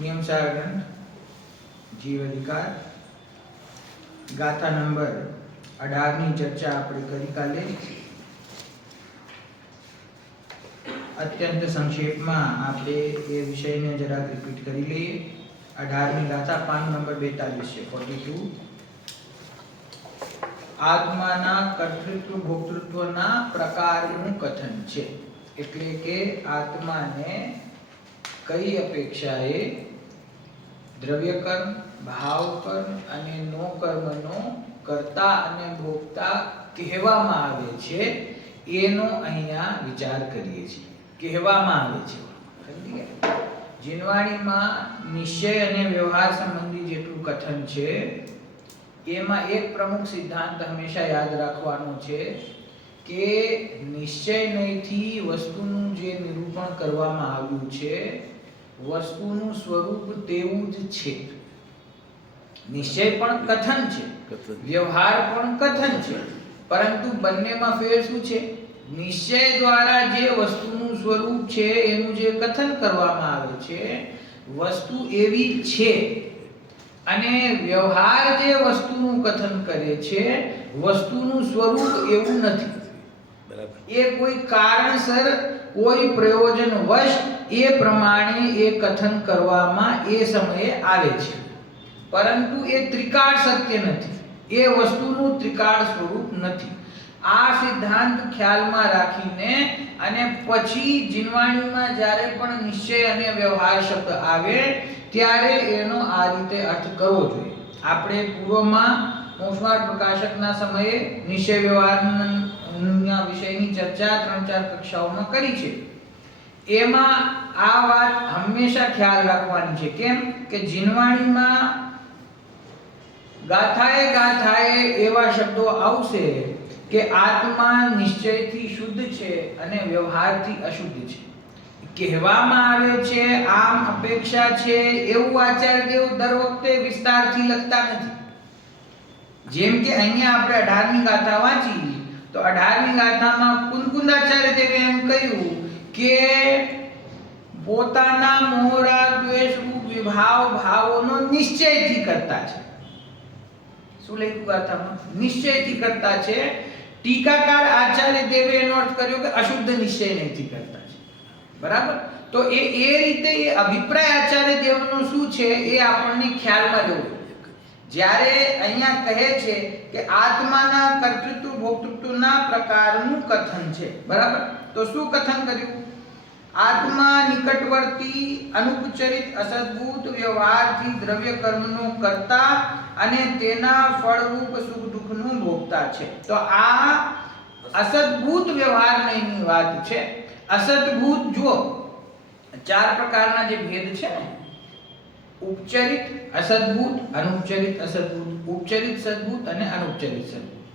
નિયમ સારગણ જીવ અધિકાર ગાથા નંબર 18 ની ચર્ચા આપણે કરી કાલે. અત્યંત સંક્ષેપમાં આપણે એ વિષયને જરા રિપીટ કરી લઈએ. 18 ની ગાથા પાન નંબર 42 છે 42. આત્માના કર્તૃત્વ ભોક્તૃત્વના પ્રકારનું કથન છે. એટલે કે આત્માને કઈ અપેક્ષાએ દ્રવ્ય કર્મ, ભાવ કર્મ અને નો કર્મનો કર્તા અને ભોગતા કહેવામાં આવે છે, એનો અહીંયા વિચાર કરીએ છીએ. કહેવામાં આવે છે, સમજી ગયા? જીનવાણીમાં નિશ્ચય અને વ્યવહાર સંબંધી જેટલું કથન છે એમાં એક પ્રમુખ સિદ્ધાંત હંમેશા યાદ રાખવાનો છે કે નિશ્ચય નહીંથી વસ્તુનું જે નિરૂપણ કરવામાં આવ્યું છે વસ્તુનું સ્વરૂપ તેવું જ છે. નિશ્ચય પણ કથન છે, વ્યવહાર પણ કથન છે, પરંતુ બંનેમાં ફેર શું છે? નિશ્ચય દ્વારા જે વસ્તુનું સ્વરૂપ છે એનું જે કથન કરવામાં આવે છે વસ્તુ એવી છે, અને વ્યવહાર જે વસ્તુનું કથન કરે છે વસ્તુનું સ્વરૂપ એવું નથી. એ કોઈ કારણસર કોઈ પ્રયોજન વશ એ પ્રમાણે એ કથન કરવામાં એ સમયે આવે છે, પરંતુ એ ત્રિકાળ સત્ય નથી. એ વસ્તુનું ત્રિકાળ સ્વરૂપ નથી. આ સિદ્ધાંત ખ્યાલમાં રાખીને અને પછી જીનવાણીમાં જ્યારે પણ નિશ્ચય અને વ્યવહાર શબ્દ આવે ત્યારે એનો આ રીતે અર્થ કરવો જોઈએ. આપણે પૂર્વમાં મોક્ષમાર્ગ પ્રકાશકના સમયે નિશ્ચય વ્યવહારના વિષયની ચર્ચા 3-4 કક્ષાઓમાં કરી છે. એમાં આ વાત હંમેશા ખ્યાલ રાખવાની છે. કેમ કે જીનવાણીમાં ગાથાએ એવા શબ્દો આવશે કે આત્મા નિશ્ચયથી શુદ્ધ છે અને વ્યવહારથી અશુદ્ધ છે. કહેવામાં આવે છે, આમ અપેક્ષા છે, એવું આચાર્યદેવ દર વખતે વિસ્તારથી લખતા નથી. જેમ કે અહીંયા આપણે 18 ની ગાથા વાંચી તો 18 ની ગાથામાં કુંદકુંદાચાર્યદેવે એમ કહ્યું કે પોતાના મોહરા દ્વેષ રૂપ વિભાવ ભાવોનો નિશ્ચયથી કરતા છે. શું લખ્યું ગાથામાં? નિશ્ચયથી કરતા છે. ટીકાકાર આચાર્ય દેવે એનો અર્થ કર્યો કે અશુદ્ધ નિશ્ચય નથી કરતા છે. બરાબર? તો એ રીતે એ અભિપ્રાય આચાર્ય દેવનો શું છે એ આપણને ખ્યાલમાં રહેવું. જ્યારે અહીંયા કહે છે કે આત્માના કર્તૃત્વ ભોક્તૃત્વના પ્રકારનું કથન છે, બરાબર? તો શું કથન કર્યું? આત્મા નિકટવર્તી અનુપચરિત અસદભૂત વ્યવહારથી દ્રવ્ય કર્મનો કર્તા અને તેના ફળરૂપ સુખ દુઃખનું ભોગતા છે. તો આ અસદભૂત વ્યવહારની વાત છે. અસદભૂત જુઓ, 4 પ્રકારના જે ભેદ છે ને, ઉપચરિત અસદભૂત, અનુપચરિત અસદભૂત, ઉપચરિત સદભૂત અને અનુપચરિત સદભૂત.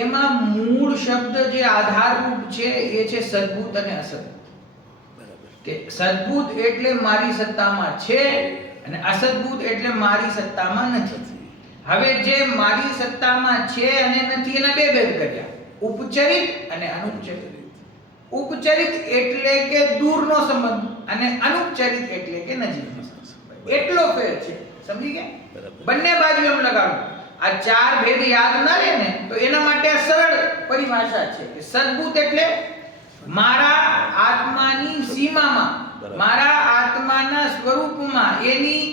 એમાં મૂળ શબ્દ જે આધારરૂપ છે એ છે સદભૂત અને અસદભૂત. કે સદભૂત એટલે મારી સત્તામાં છે અને અસદભૂત એટલે મારી સત્તામાં નથી. હવે જે મારી સત્તામાં છે અને નથી એના બે ભેદ કર્યા, ઉપચરિત અને અનુપચરિત. ઉપચરિત એટલે કે દૂરનો સંબંધ અને અનુપચરિત એટલે કે નજીકનો સંબંધ. એટલો ફેર છે, સમજી ગયા? બંને બાજુ એમ લગાડો. આ 4 ભેદ યાદ ન રહે ને તો એના માટે આ સરળ પરિભાષા છે કે સદભૂત એટલે મારા આત્માની સીમામાં, મારા આત્માના સ્વરૂપમાં, એની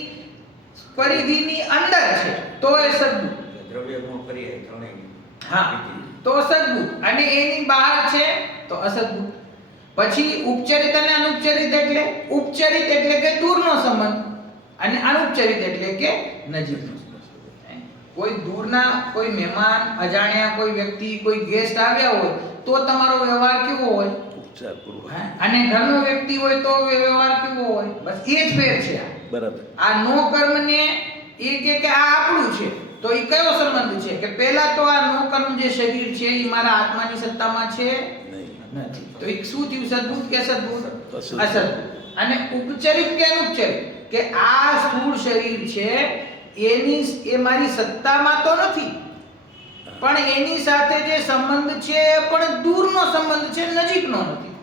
પરિધિની અંદર છે તો એ સદભૂત. દ્રવ્ય ગુણ કરીએ ત્રણેય. હા, તો સદભૂત. અને એની બહાર છે તો અસદભૂત. પછી ઉપચરિત અને અનુપચરિત એટલે ઉપચરિત એટલે કે દૂરનો સંબંધ અને અનુપચરિત એટલે કે નજીકનો સંબંધ. કોઈ દૂરના કોઈ મહેમાન, અજાણ્યા કોઈ વ્યક્તિ, કોઈ ગેસ્ટ આવ્યા હોય તો તમારો વ્યવહાર કેવો હોય? ઉપચારપૂર્વક. અને ઘરનો વ્યક્તિ હોય તો વ્યવહાર કેવો હોય? બસ એ જ ફેર છે. બરાબર. આ નો કર્મને એ કે આ આપણું છે તો એ કયો સંબંધ છે? કે પહેલા તો આ નો કર્મ જે શરીર છે એ મારા આત્માની સત્તામાં છે નથી. તો એ શું થયું? સદભૂત કે અસદભૂત? અસદભૂત. અને ઉપચરિત કે અનુપચરિત? કે આ સ્થૂળ શરીર છે એ મારી સત્તામાં તો નથી, પણ એની સાથે જે સંબંધ છે પણ દૂરનો સંબંધ છે, નજીકનો નથી.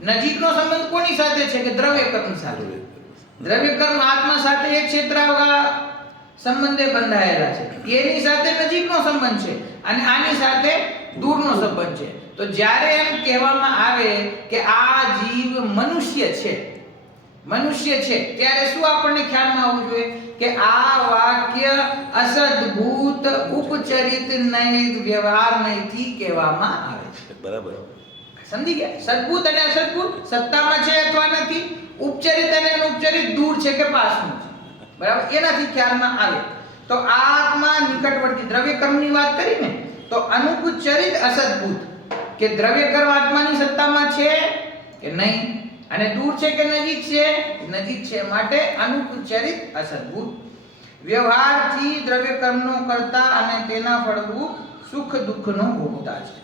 નજીકનો સંબંધ કોની સાથે છે? કે દ્રવ્ય કર્મ સાથે. દ્રવ્ય કર્મ આત્મા સાથે એક ક્ષેત્રાવગા સંબંધે બંધાયેલા છે, એની સાથે નજીકનો સંબંધ છે અને આની સાથે દૂરનો સંબંધ છે. તો જ્યારે એમ કહેવામાં આવે કે આ જીવ મનુષ્ય છે ત્યારે શું આપણને ખ્યાલમાં આવવું જોઈએ કે આ વાક્ય અસદભૂત ઉપચરિત નહીં, વ્યવહાર નહીંથી કહેવામાં આવે છે. બરાબર. સમજી ગયા? સદભૂત અને અસદભૂત સત્તામાં છે અથવા નથી, ઉપચરિત અને અનુપચરિત દૂર છે કે પાસનું છે, બરાબર, એનાથી ખ્યાલમાં આવે. તો આ આત્મા નિકટવર્તી દ્રવ્ય કર્મની વાત કરીને તો અનુપચરિત અસદભૂત કે દ્રવ્ય કર્મ આત્માની સત્તામાં છે કે નહીં અને દૂર છે કે નજીક છે, નજીક છે, માટે અનુપચરિત અસદભૂત. વ્યવહારથી દ્રવ્ય કર્મનો કરતા અને તેના ફળરૂપ સુખ દુઃખનો ભોગતા છે.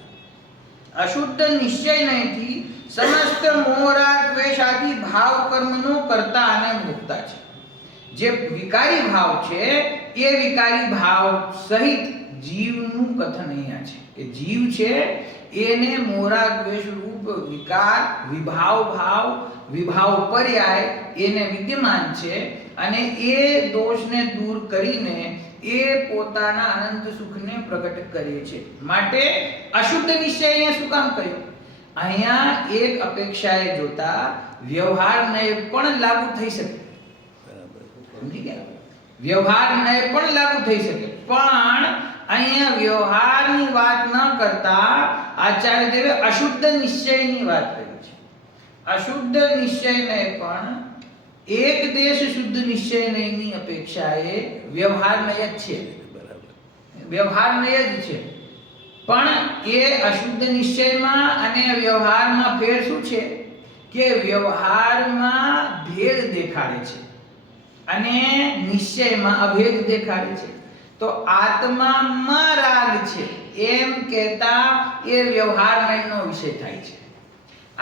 અશુદ્ધ નિશ્ચય નહીંથી સમસ્ત મોહ રાગ દ્વેષ આદિ ભાવ કર્મનો કરતા અને ભોગતા છે. જે વિકારી ભાવ છે એ વિકારી ભાવ સહિત જીવનું કથન અહીંયા છે કે જીવ છે એને મોરાગ દ્વેષ રૂપ વિકાર વિભાવ પર્યાય એને વિદ્યમાન છે અને એ દોષને દૂર કરીને એ પોતાના અનંત સુખને પ્રગટ કરે છે. માટે અશુદ્ધ નિશ્ચય અહીંયા શું કામ કર્યો? અહીંયા એક અપેક્ષાએ જોતા વ્યવહારને પણ લાગુ થઈ શકે, સમજી ગયા? વ્યવહારને પણ લાગુ થઈ શકે, પણ અહીંયા વ્યવહારની વાત ન કરતા આચાર્ય દેવે અશુદ્ધ નિશ્ચયની વાત કરી છે. અશુદ્ધ નિશ્ચયને પણ એક દેશ શુદ્ધ નિશ્ચયની અપેક્ષાએ વ્યવહારનય જ છે, વ્યવહારનય જ છે. પણ એ અશુદ્ધ નિશ્ચયમાં અને વ્યવહારમાં ફેર શું છે કે વ્યવહારમાં ભેદ દેખાડે છે અને નિશ્ચયમાં અભેદ દેખાડે છે. તો આત્મામાં રાગ છે એમ કહેતા એ વ્યવહારનો વિષય થાય છે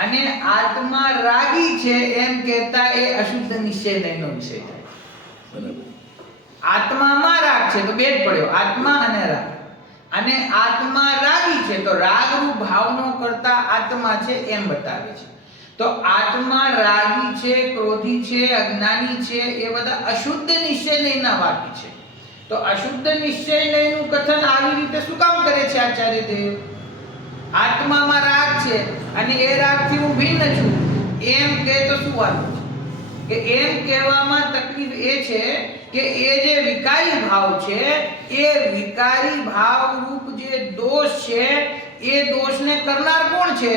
અને આત્મા રાગી છે એમ કહેતા એ અશુદ્ધ નિશ્ચયનો વિષય થાય. બરાબર. આત્મામાં રાગ છે તો ભેદ પડ્યો, આત્મા અને રાગ. અને આત્મા રાગી છે તો રાગરૂપ ભાવનો કરતા આત્મા છે એમ બતાવે છે. તો આત્મા રાગી છે, ક્રોધી છે, અજ્ઞાની છે, એ બધા અશુદ્ધ નિશ્ચયના વાક્ય છે. તો અશુદ્ધ નિશ્ચયનું કથન આવી રીતે શું કામ કરે છે આચાર્ય દેવ? આત્મામાં રાગ છે અને એ રાગથી હું ભિન્ન છું એમ કહે તો શું વાત છે? કે એમ કહેવામાં તકલીફ એ છે કે એ જે વિકારી ભાવ છે એ વિકારી ભાવ રૂપ જે દોષ છે એ દોષને કરનાર કોણ છે?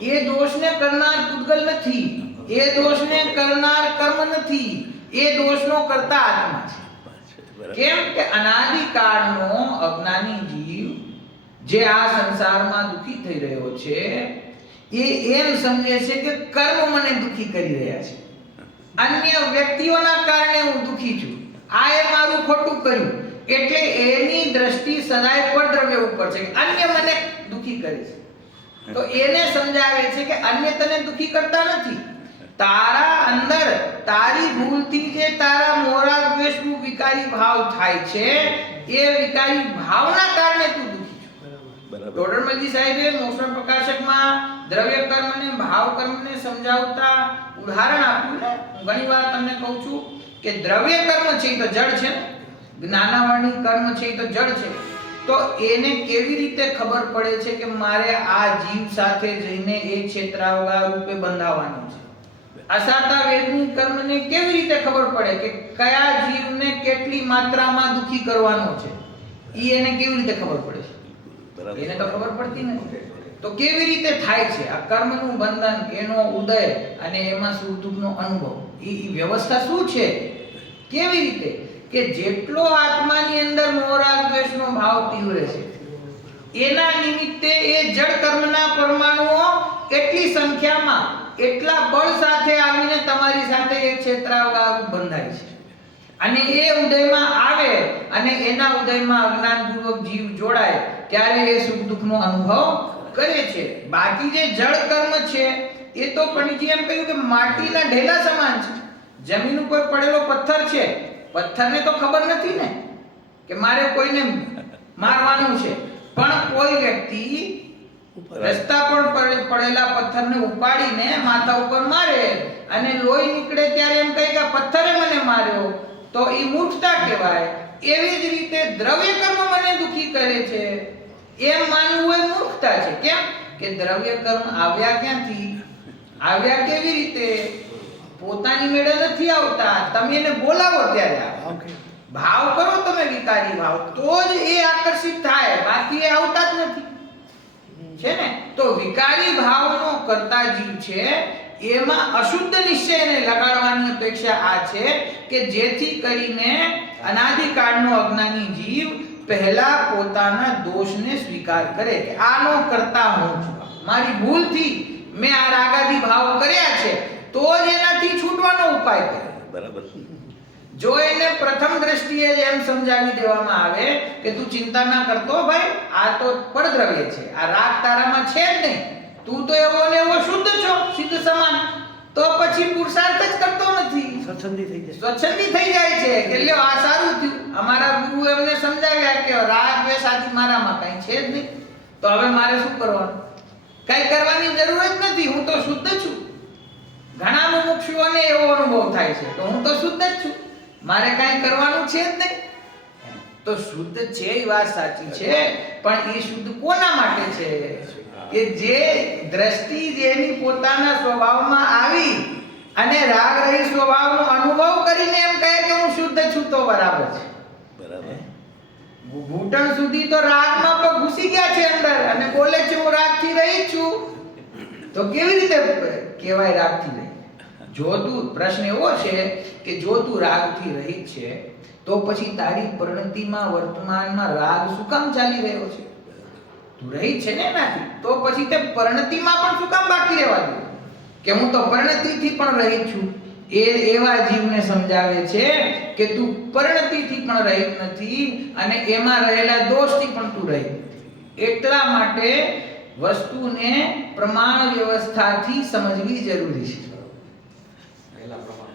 એ દોષને કરનાર પૂતગલ નથી, એ દોષને કરનાર કર્મ નથી, એ દોષનો કરતા આત્મા છે. કેમ કે અનાદિકાળનો અજ્ઞાની જીવ જે આ સંસારમાં દુખી થઈ રહ્યો છે એ એમ સમજે છે કે કર્મ મને દુખી કરી રહ્યા છે, અન્ય વ્યક્તિઓના કારણે હું દુખી છું, આ એ મારું ખોટું કર્યું, એટલે એની દ્રષ્ટિ સદાય પરદ્રવ્ય ઉપર છે કે અન્ય મને દુખી કરે છે. તો એને સમજાવે છે કે અન્ય તને દુખી કરતા નથી, તારા અંદર તારી ભૂલથી જે તારા મોરા દ્વેષનું વિકારી ભાવ થાય છે એ વિકારી ભાવના કારણે તું દુખી છે. ટોડરમલજી સાહેબે મોક્ષ પ્રકાશકમાં દ્રવ્ય કર્મ અને ભાવ કર્મને સમજાવતા ઉદાહરણ આપ્યું ને. હું ઘણીવાર તમને કહું છું કે દ્રવ્ય કર્મ છે તો જડ છે, જ્ઞાનાવરણી કર્મ છે તો જડ છે. તો એને કેવી રીતે ખબર પડે છે કે મારે આ જીવ સાથે જઈને એક ક્ષેત્રાવગા રૂપે બંધાવવાનું છે? અસાતા વેદની કર્મને કેવી રીતે ખબર પડે કે કયા જીવને કેટલી માત્રામાં દુખી કરવાનો છે? ઈ એને કેવી રીતે ખબર પડે છે? એને તો ખબર પડતી નથી. તો કેવી રીતે થાય છે આ કર્મનું બંધન, એનો ઉદય અને એમાં સુખ દુઃખનો અનુભવ? ઈ વ્યવસ્થા શું છે? કેવી રીતે કે જેટલો આત્માની અંદર મોરાગ દ્વેષનો ભાવ તીવ્ર છે એના નિમિત્તે એ જડ કર્મના પરમાણુઓ એટલી સંખ્યામાં એટલા બળ સાથે આવીને તમારી સાથે એક ક્ષેત્રાવગા બંધાય છે અને એ ઉદયમાં આવે અને એના ઉદયમાં અજ્ઞાનપૂર્વક જીવ જોડાય ત્યારે એ સુખ દુઃખનો અનુભવ કરે છે. બાકી જે જળ કર્મ છે એ તો પંડિતજી એમ કહ્યું કે માટીના ઢેલા સમાન છે. જમીન ઉપર પડેલો પથ્થર છે, પથ્થરને તો ખબર નથી ને કે મારે કોઈને મારવાનું છે, પણ કોઈ વ્યક્તિ રસ્તા પર પડેલા પથ્થરને ઉપાડીને માથા ઉપર મારે અને લોહી નીકળે ત્યારે એમ કહે કે પથ્થરે મને માર્યો, તો એ મૂર્ખતા કહેવાય. એવી જ રીતે દ્રવ્ય કર્મ મને દુખી કરે છે એમ માનવું એ મૂર્ખતા છે. કેમ કે દ્રવ્ય કર્મ આવ્યા ક્યાંથી? આવ્યા કેવી રીતે? પોતાની મેળે નથી આવતા, તમે એને બોલાવો ત્યારે આવે. ભાવ કરો તમે વિકારી ભાવ, તો જ એ આકર્ષિત થાય, બાકી એ આવતા જ નથી. છે ને? તો વિકારી ભાવનો કરતા જીવ છે એમાં અશુદ્ધ નિશ્ચયને લગાડવાની અપેક્ષા આ છે કે જેથી કરીને અનાદિકાળનો અજ્ઞાની જીવ પહેલા પોતાના દોષને સ્વીકાર કરે કે આનો કરતા હું છું, મારી ભૂલથી મેં આ રાગાદી ભાવ કર્યા છે, તો જ એનાથી છૂટવાનો ઉપાય કરે. બરાબર. જો એને પ્રથમ દ્રષ્ટિએ જ એમ સમજાવી દેવામાં આવે કે તું ચિંતા ના કરતો ભાઈ, આ તો પરદ્રવ્ય છે, આ રાગ તારામાં છે જ નહીં, તું તો એવો ને એવો શુદ્ધ છો, સિદ્ધ સમાન, તો પછી પુરુષાર્થ જ કરતો નથી, સ્વચ્છંદી થઈ જાય છે કે લ્યો આ સારું થયું. અમારા ગુરુ એમને સમજાવ્યા કે રાગ દ્વેષ આદિ મારામાં કઈ છે જ નહીં, તો હવે મારે શું કરવાનું? કઈ કરવાની જરૂર જ નથી, હું તો શુદ્ધ છું. ઘણા મુમુક્ષુઓને એવો અનુભવ થાય છે તો હું તો શુદ્ધ જ છું, મારે કઈ કરવાનું છે જ નહીં. તો શુદ્ધ છે એ વાત સાચી છે, પણ એ શુદ્ધ કોના માટે છે? કે જે દ્રષ્ટિ જેની પોતાના સ્વભાવમાં આવી અને રાગ રહિત સ્વભાવનો અનુભવ કરીને એમ કહે કે હું શુદ્ધ છું, તો બરાબર છે. બરાબર. ઘૂંટણ સુધી તો રાગમાં પણ ઘૂસી ગયા છે અંદર અને બોલે છે હું રાગથી રહિત છું, તો કેવી રીતે કહેવાય રાગથી રહિત? જો તું, પ્રશ્ન એવો છે કે જો તું રાગથી રહિત છે તો પછી તારી પરિણતિમાં વર્તમાનમાં રાગ શું કામ ચાલી રહ્યો છે? તું રહિત છે ને એનાથી, તો પછી તે પરિણતિમાં પણ શું કામ બાકી રહેવા દે કે હું તો પરિણતિથી પણ રહિત છું? એવા જીવને સમજાવે છે કે તું પરિણતિથી પણ રહિત નથી અને એમાં રહેલા દોષથી પણ તું રહિત નથી. એટલા માટે વસ્તુને પ્રમાણ વ્યવસ્થાથી સમજવી જરૂરી છે.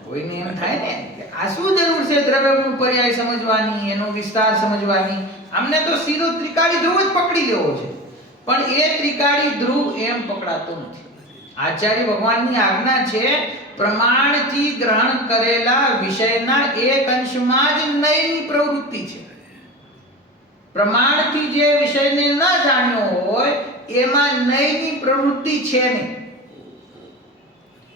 કોઈને એમ થાય ને કે આ શું જરૂર છે દ્રવ્ય ગુણ પર્યાય સમજવાની, એનો વિસ્તાર સમજવાની, અમને તો સીધો ત્રિકાળી ધ્રુવ જ પકડી લેવો છે. પણ એ ત્રિકાળી ધ્રુવ એમ પકડાતો નથી. આચાર્ય ભગવાનની આજ્ઞા છે પ્રમાણથી ગ્રહણ કરેલા વિષયના એક અંશમાં જ નયની પ્રવૃત્તિ છે. પ્રમાણથી જે વિષયને ન જાણ્યો હોય એમાં નયની પ્રવૃત્તિ છે નહીં.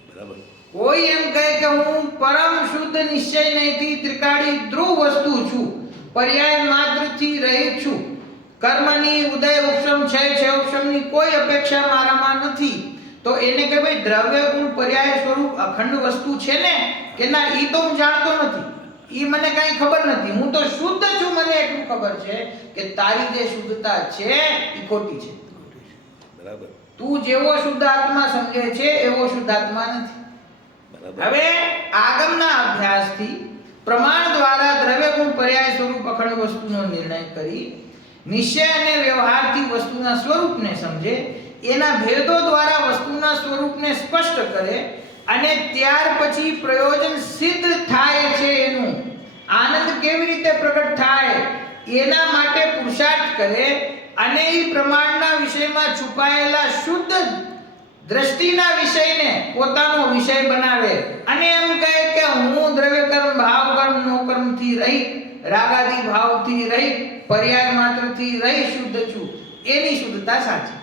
બરાબર. કોઈ એમ કહે કે હું પરમ શુદ્ધ નિશ્ચય નહીંથી ત્રિકાળી ધ્રુવ વસ્તુ છું, પર્યાય માત્રથી રહિત છું, કર્મની ઉદય ઉપશમ ક્ષય ઉપશમની કોઈ અપેક્ષા મારામાં નથી, તો એને કે ભાઈ દ્રવ્ય ગુણ પર્યાય સ્વરૂપ અખંડ વસ્તુ છે ને કે ના, ઈ તો હું જાણતો નથી, ઈ મને કઈ ખબર નથી, હું તો શુદ્ધ છું, મને એટલું ખબર છે કે તારી જે શુદ્ધતા છે ઈ ખોટી છે. બરાબર. તું જેવો શુદ્ધ આત્મા સમજે છે એવો શુદ્ધ આત્મા નથી. હવે આગમના અભ્યાસથી પ્રમાણ દ્વારા દ્રવ્ય ગુણ પર્યાય સ્વરૂપ અખંડ વસ્તુનો નિર્ણય કરી નિશ્ચય અને વ્યવહારથી વસ્તુના સ્વરૂપને સમજે, એના ભેદો દ્વારા વસ્તુના સ્વરૂપને સ્પષ્ટ કરે અને ત્યાર પછી પ્રયોજન સિદ્ધ થાય છે, એનું આનંદ કેવી રીતે પ્રગટ થાય એના માટે પુરુષાર્થ કરે અને એ પ્રમાણના વિષયમાં છુપાયેલા શુદ્ધ દ્રષ્ટિના વિષયને પોતાનો વિષય બનાવે અને એમ કહે કે હું દ્રવ્ય કર્મ ભાવ કર્મ નો કર્મથી રહિત, રાગાદી ભાવથી રહિત, પર્યાય માત્રથી રહિત શુદ્ધ છું, એની શુદ્ધતા સાચી.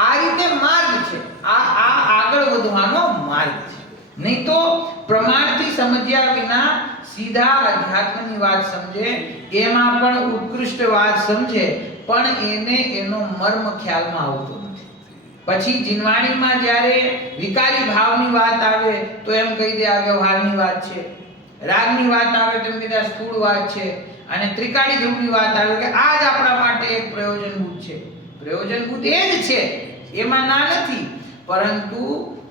આ રીતે માર્ગ છે, આ આગળ વધવાનો માર્ગ છે. નહીં તો પ્રમાણથી સમજ્યા વિના સીધા અધ્યાત્મની વાત સમજે, એમાં પણ ઉત્કૃષ્ટ વાત સમજે, પણ એને એનો મર્મ ખ્યાલમાં આવતો નથી. પછી જીનવાણીમાં જ્યારે વિકારી ભાવની વાત આવે તો એમ કહી દે આ વ્યવહારની વાત છે, રાગની વાત આવે તો એમ કહી દે સ્થૂળ વાત છે, અને ત્રિકાળી ધ્રુવની વાત આવે કે આ જ આપણા માટે એક પ્રયોજનભૂત છે. પ્રયોજનભૂત એ જ છે, એમાં ના નથી, પરંતુ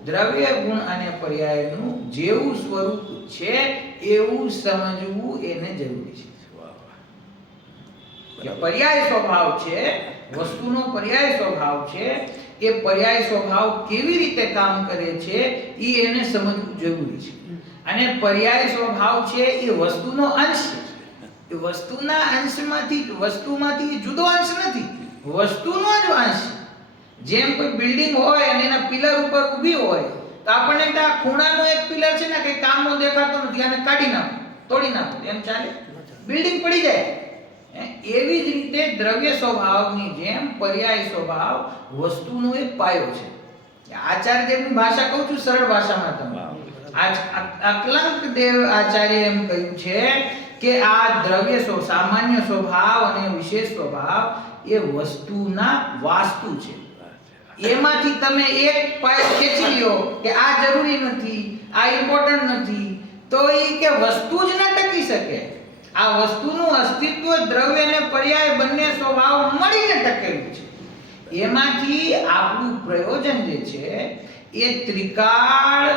દ્રવ્ય ગુણ અને પર્યાયનું જેવું સ્વરૂપ છે એવું સમજવું એને જરૂરી છે. કે પર્યાય સ્વભાવ છે, વસ્તુનો પર્યાય સ્વભાવ છે, એ પર્યાય સ્વભાવ કેવી રીતે કામ કરે છે એ એને સમજવું જરૂરી છે. અને પર્યાય સ્વભાવ છે એ વસ્તુનો અંશ છે, એ વસ્તુના અંશમાંથી વસ્તુમાંથી જુદો અંશ નથી, વસ્તુનો જ અંશ. જેમ કોઈ બિલ્ડિંગ હોય અને એના પિલર ઉપર ઊભી હોય તો આપણને કે આ ખૂણાનો એક પિલર છે ને કે કામનો દેખાતો નથી, આને કાઢી નાખો, તોડી નાખો, એમ ચાલે? બિલ્ડિંગ પડી જાય. એવી જ રીતે દ્રવ્ય સ્વભાવની જેમ પર્યાય સ્વભાવ વસ્તુનો એક પાયો છે. આચાર્યદેવની ભાષા કહું છું સરળ ભાષામાં તમને. અકલંક દેવ આચાર્ય એમ કહ્યું છે કે આ દ્રવ્ય સામાન્ય સ્વભાવ અને વિશેષ સ્વભાવ એ વસ્તુના વાસ્તુ છે. એમાંથી તમે એક પાયો ખેંચી લ્યો કે આ જરૂરી નથી, આ ઇમ્પોર્ટન્ટ નથી, તો એ કે વસ્તુ જ ન ટકી શકે. આ વસ્તુનું અસ્તિત્વ દ્રવ્ય અને પર્યાય બંને સ્વભાવ મળીને ટકેલું છે. એમાંથી આપણું પ્રયોજન જે છે એ ત્રિકાળ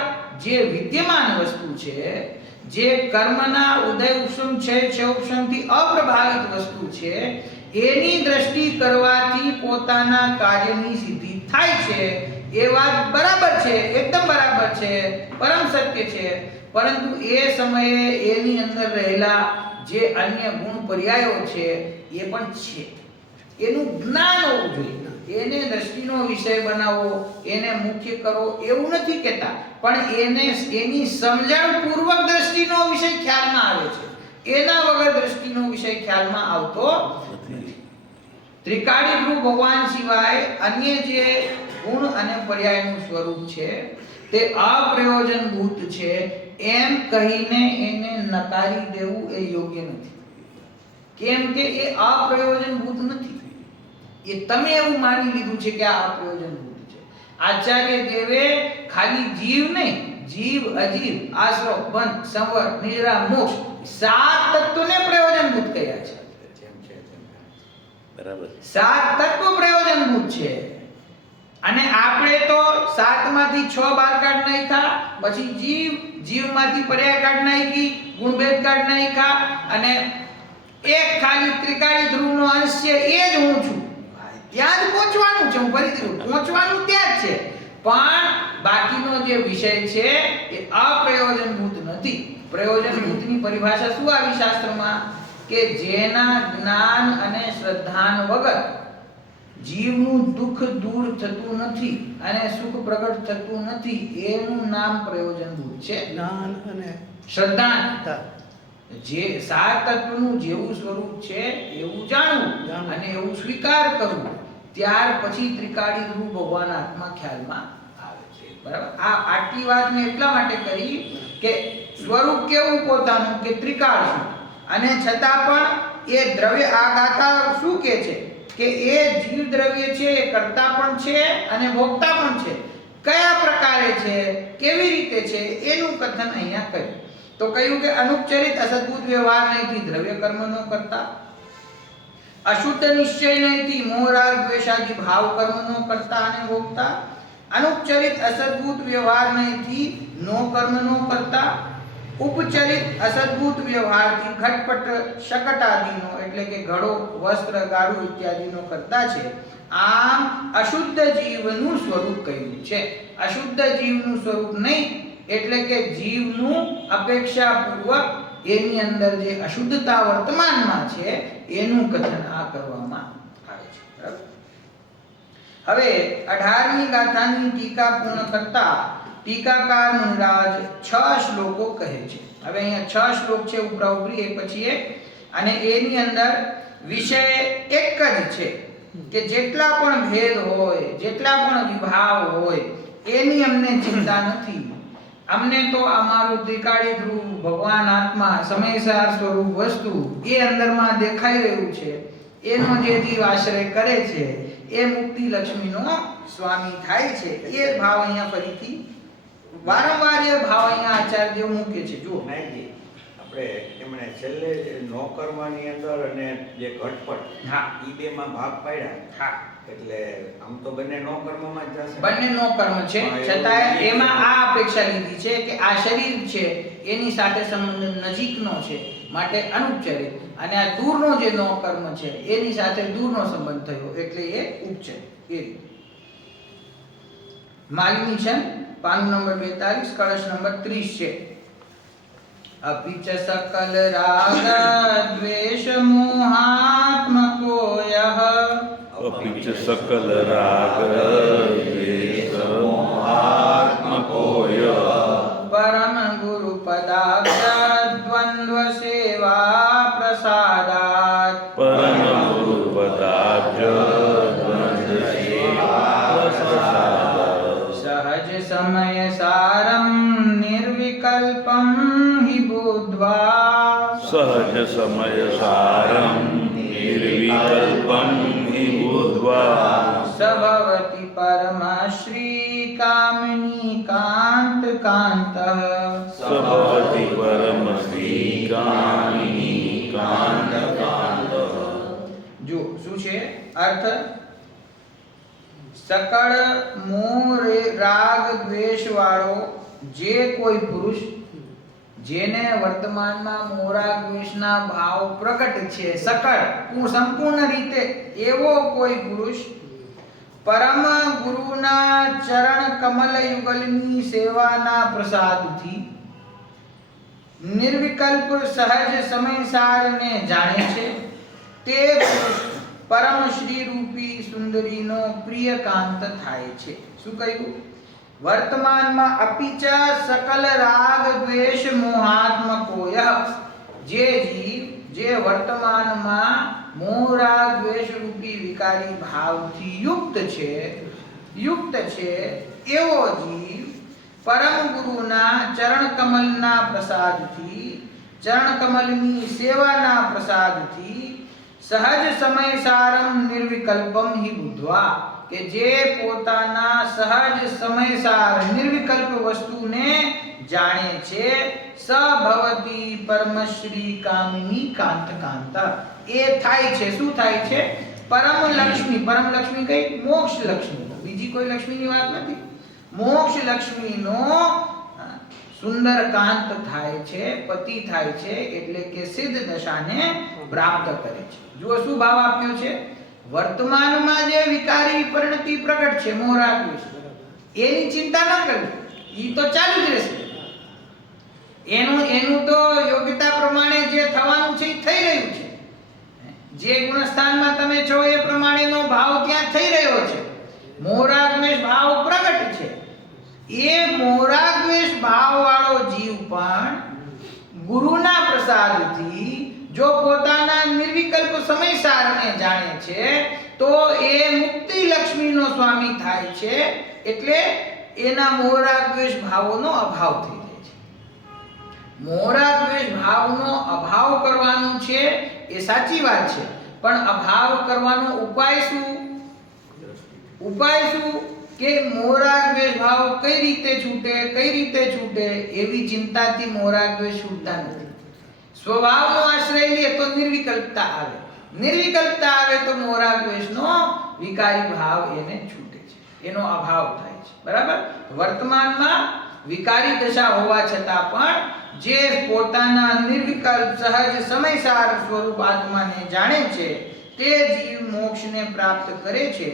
જે વિદ્યમાન વસ્તુ છે, જે કર્મના ઉદય ઉપસમ ક્ષય ઉપસમથી અપ્રભાવિત વસ્તુ છે, એની દ્રષ્ટિ કરવાથી પોતાના કાર્યની સિદ્ધિ થાય છે. એ વાત બરાબર છે, એકદમ બરાબર છે, પરમ સત્ય છે. પરંતુ એ સમયે એની અંદર રહેલા જે અન્ય ગુણ પર્યાયો છે એ પણ છે. એનું જ્ઞાન હોવું જોઈએ. એને દ્રષ્ટિનો વિષય બનાવો, એને મુખ્ય કરો એવું નથી કહેતા, પણ એની સમજણ પૂર્વક દ્રષ્ટિનો વિષય ખ્યાલમાં આવે છે. એના વગર દ્રષ્ટિનો વિષય ખ્યાલમાં આવતો નથી. ત્રિકાળી ગુરુ ભગવાન સિવાય અન્ય જે ગુણ અને પર્યાયનું સ્વરૂપ છે તે અપ્રયોજનભૂત છે એમ કહીને એને નકારી દેવું એ યોગ્ય નથી. કેમ કે એ અપ્રયોજનભૂત નથી. એ તમે એવું માની લીધું છે કે આ અપ્રયોજનભૂત છે. આચાર્ય દેવે ખાલી જીવ નહીં, જીવ, અજીવ, આશ્રવ, બંધ, સંવર, નિદ્રા, મોક્ષ 7 તત્વોને પ્રયોજનભૂત કહ્યા છે. બરાબર. 7 તત્વો પ્રયોજનભૂત છે. અને આપણે તો 7 માંથી 6 બાર કાઢ નાખ્યા, પછી જીવમાંથી પર્યાય કાઢ નાખી, ગુણભેદ કાઢ નાખ્યા, અને એક ખાલી ત્રિકાળી ધ્રુવનો અંશ છે એ જ હું છું. ત્યાં જ પહોંચવાનું છે. હું ફરીથી પહોંચવાનું ત્યાં જ છે. પણ બાકીનો જે વિષય છે એ અપ્રયોજનભૂત નથી. પ્રયોજનભૂતની પરિભાષા શું આવી શાસ્ત્રમાં? કે જેના જ્ઞાન અને શ્રદ્ધાન વગર જીવનું દુઃખ દૂર થતું નથી અને સુખ પ્રગટ થતું નથી, એનું નામ પ્રયોજનભૂત છે. જ્ઞાન અને શ્રદ્ધાન, જે 7 તત્વનું જેવું સ્વરૂપ છે એવું જાણવું અને એવું સ્વીકાર કરવું, ત્યાર પછી ત્રિકાળી ધ્રુવ ભગવાન આત્મા ખ્યાલમાં આવે છે. બરાબર. આટલી વાત મેં એટલા માટે કરી કે સ્વરૂપ કેવું પોતાનું, કે ત્રિકાળ શું, અને છતાં પણ એ દ્રવ્ય આ ગાથા શું કહે છે કે એ જીવ દ્રવ્ય છે, એ કર્તા પણ છે અને ભોગતા પણ છે. કયા પ્રકારે છે, કેવી રીતે છે, એનું કથન અહીંયા કર્યું. તો કહ્યું કે અનુપચરિત અસદભૂત વ્યવહાર નહીંથી દ્રવ્ય કર્મનો કરતા, અશુદ્ધ નિશ્ચય નહીંથી મોહરાગ દ્વેષાદિ ભાવ કર્મનો કરતા અને ભોગતા, અનુપચરિત અસદભૂત વ્યવહાર નહીંથી નો કર્મનો કરતા, ઉપચરિત અસદભૂત વ્યવહારથી ઘટપટ શકટ આદિનો એટલે કે ઘડો, વસ્ત્ર, ગાડું ઇત્યાદિનો કરતા છે. આમ અશુદ્ધ જીવનું સ્વરૂપ કહ્યું છે. અશુદ્ધ જીવનું સ્વરૂપ નહીં એટલે કે જીવનું અપેક્ષાપૂર્વક એની અંદર જે અશુદ્ધતા વર્તમાનમાં છે એનું કથન આ કરવામાં આવે છે. બરાબર. હવે 18મી ગાથાની ટીકા પૂર્ણ કરતા ટીકાકાર મુનિરાજ 6 શ્લોકો કહે છે. હવે અહીંયા 6 શ્લોક છે, ઉપરા ઉપરી એક પછી એક, અને એની અંદર વિષય એક જ છે કે જેટલા પણ ભેદ હોય, જેટલા પણ વિભાવ હોય એની અમને ચિંતા નથી. અમને તો અમારું ત્રિકાળી ધ્રુવ ભગવાન આત્મા સમયસાર સ્વરૂપ વસ્તુ એ અંદરમાં દેખાઈ રહ્યું છે, એનો જે જીવ આશ્રય કરે છે એ મુક્તિ લક્ષ્મીનો સ્વામી થાય છે. એ ભાવ અહીંયા ફરીથી વારંવાર એ ભાવ અહીંયા આચાર્ય મૂકે છે. જુઓ આપણે એમણે છેલ્લે નો કર્મની અંદર અને જે ઘટપટ, હા, ઈ બેમાં ભાગ પાડ્યા. હા, એટલે આમ તો બંને નો કર્મમાં જ જશે. બંને નો કર્મ છે, છતાં એમાં આ અપેક્ષા લીધી છે કે આ શરીર છે એની સાથે સંબંધ નજીકનો છે માટે અનુપચરિત, અને આ દૂરનો જે નો કર્મ છે એની સાથે દૂરનો સંબંધ થયો એટલે એ ઉપચરિત. એ માલિની છે પાનું નંબર 42, કળશ નંબર 30 છે. अपि च सकल राग द्वेष मोहात्मको यः अपि च सकल राग द्वेष मोहात्मको यः परम गुरु पदाब्ज द्वंद्व सेवा प्रसादात् परम गुरुपदाब्ज द्वंद्व सेवा प्रसादात् सहज समय सारं निर्विकल्पं हि बुद्ध्वा सहज समय सारं निर्विकल्पं हि बुद्ध्वा सभवति परमश्री कामिनी कांत कांतः सभवति परम श्रीकामिनी कांत कांतः। जो શું છે અર્થ સકળ મોહ રાગ દ્વેષ વાળો જે કોઈ પુરુષ જેને વર્તમાનમાં મોહ રાગ દ્વેષના ભાવ પ્રગટ છે સકળ સંપૂર્ણ રીતે એવો કોઈ પુરુષ પરમ ગુરુના ચરણ કમલ યુગલની સેવાના પ્રસાદથી નિર્વિકલ્પ સહજ સમયસારને જાણે છે તે પુરુષ પરમ શ્રી રૂપી સુંદરીનો પ્રિય કાંત થાય છે. શું કહ્યું? વર્તમાનમાં અપિચ સકલ રાગ દ્વેષ મોહાત્મકો યહ જે જીવ જે વર્તમાનમાં મોહ રાગ દ્વેષ રૂપી વિકારી ભાવથી યુક્ત છે એવો જીવ પરમ ગુરુના ચરણ કમલના પ્રસાદથી ચરણ કમલની સેવાના પ્રસાદથી સહજ સમય સારમ નિર્વિકલ્પમ હિ બુદ્ધવા કે જે પોતાના સહજ સમયસાર નિર્વિકલ્પ વસ્તુને જાણે છે સભવતી પરમશ્રી કામિની કાંત કાંતા એ થાય છે. શું થાય છે? પરમ લક્ષ્મી કઈ? મોક્ષ લક્ષ્મી. બીજી કોઈ લક્ષ્મીની વાત નથી. મોક્ષ લક્ષ્મીનો સુંદર કાંત થાય છે, પતિ થાય છે, એટલે કે સિદ્ધ દશાને પ્રાપ્ત કરે છે. જુઓ શું ભાવ આપ્યો છે? વર્તમાનમાં જે વિકારી પરિણતિ પ્રગટ છે મોહ રાગ દ્વેષ એની ચિંતા ન કરવી, ઈ તો ચાલુ જ રહેશે. એનું તો યોગ્યતા પ્રમાણે જે થવાનું છે એ થઈ રહ્યું છે. જે ગુણસ્થાનમાં તમે છો એ પ્રમાણેનો ભાવ ત્યાં થઈ રહ્યો છે. મોહ રાગ દ્વેષ ભાવ પ્રગટ છે. એ મોહ રાગ દ્વેષ ભાવ વાળો જીવ પણ ગુરુના પ્રસાદથી જો પોતાના નિર્વિકલ્પ સમયસારને જાણે છે તો એ મુક્તિ લક્ષ્મીનો સ્વામી થાય છે. એટલે એના મોહ રાગ દ્વેષ ભાવોનો અભાવ થઈ જાય છે. મોહ રાગ દ્વેષ ભાવનો અભાવ કરવાનો છે એ સાચી વાત છે, પણ અભાવ કરવાનો ઉપાય શું? કે મોહ રાગ દ્વેષ ભાવ કઈ રીતે છૂટે એવી ચિંતાથી મોહ રાગ દ્વેષ છૂટતા નથી. સ્વભાવનો આશ્રય લે તો નિર્વિકલ્પતા આવે તો મોહ રાગ દ્વેષનો વિકારી ભાવ એને છૂટે છે, એનો અભાવ થાય છે. બરાબર? વર્તમાનમાં વિકારી દશા હોવા છતાં પણ જે પોતાના નિર્વિકલ્પ સહજ સમયસાર સ્વરૂપ આત્માને જાણે છે તે જીવ મોક્ષને પ્રાપ્ત કરે છે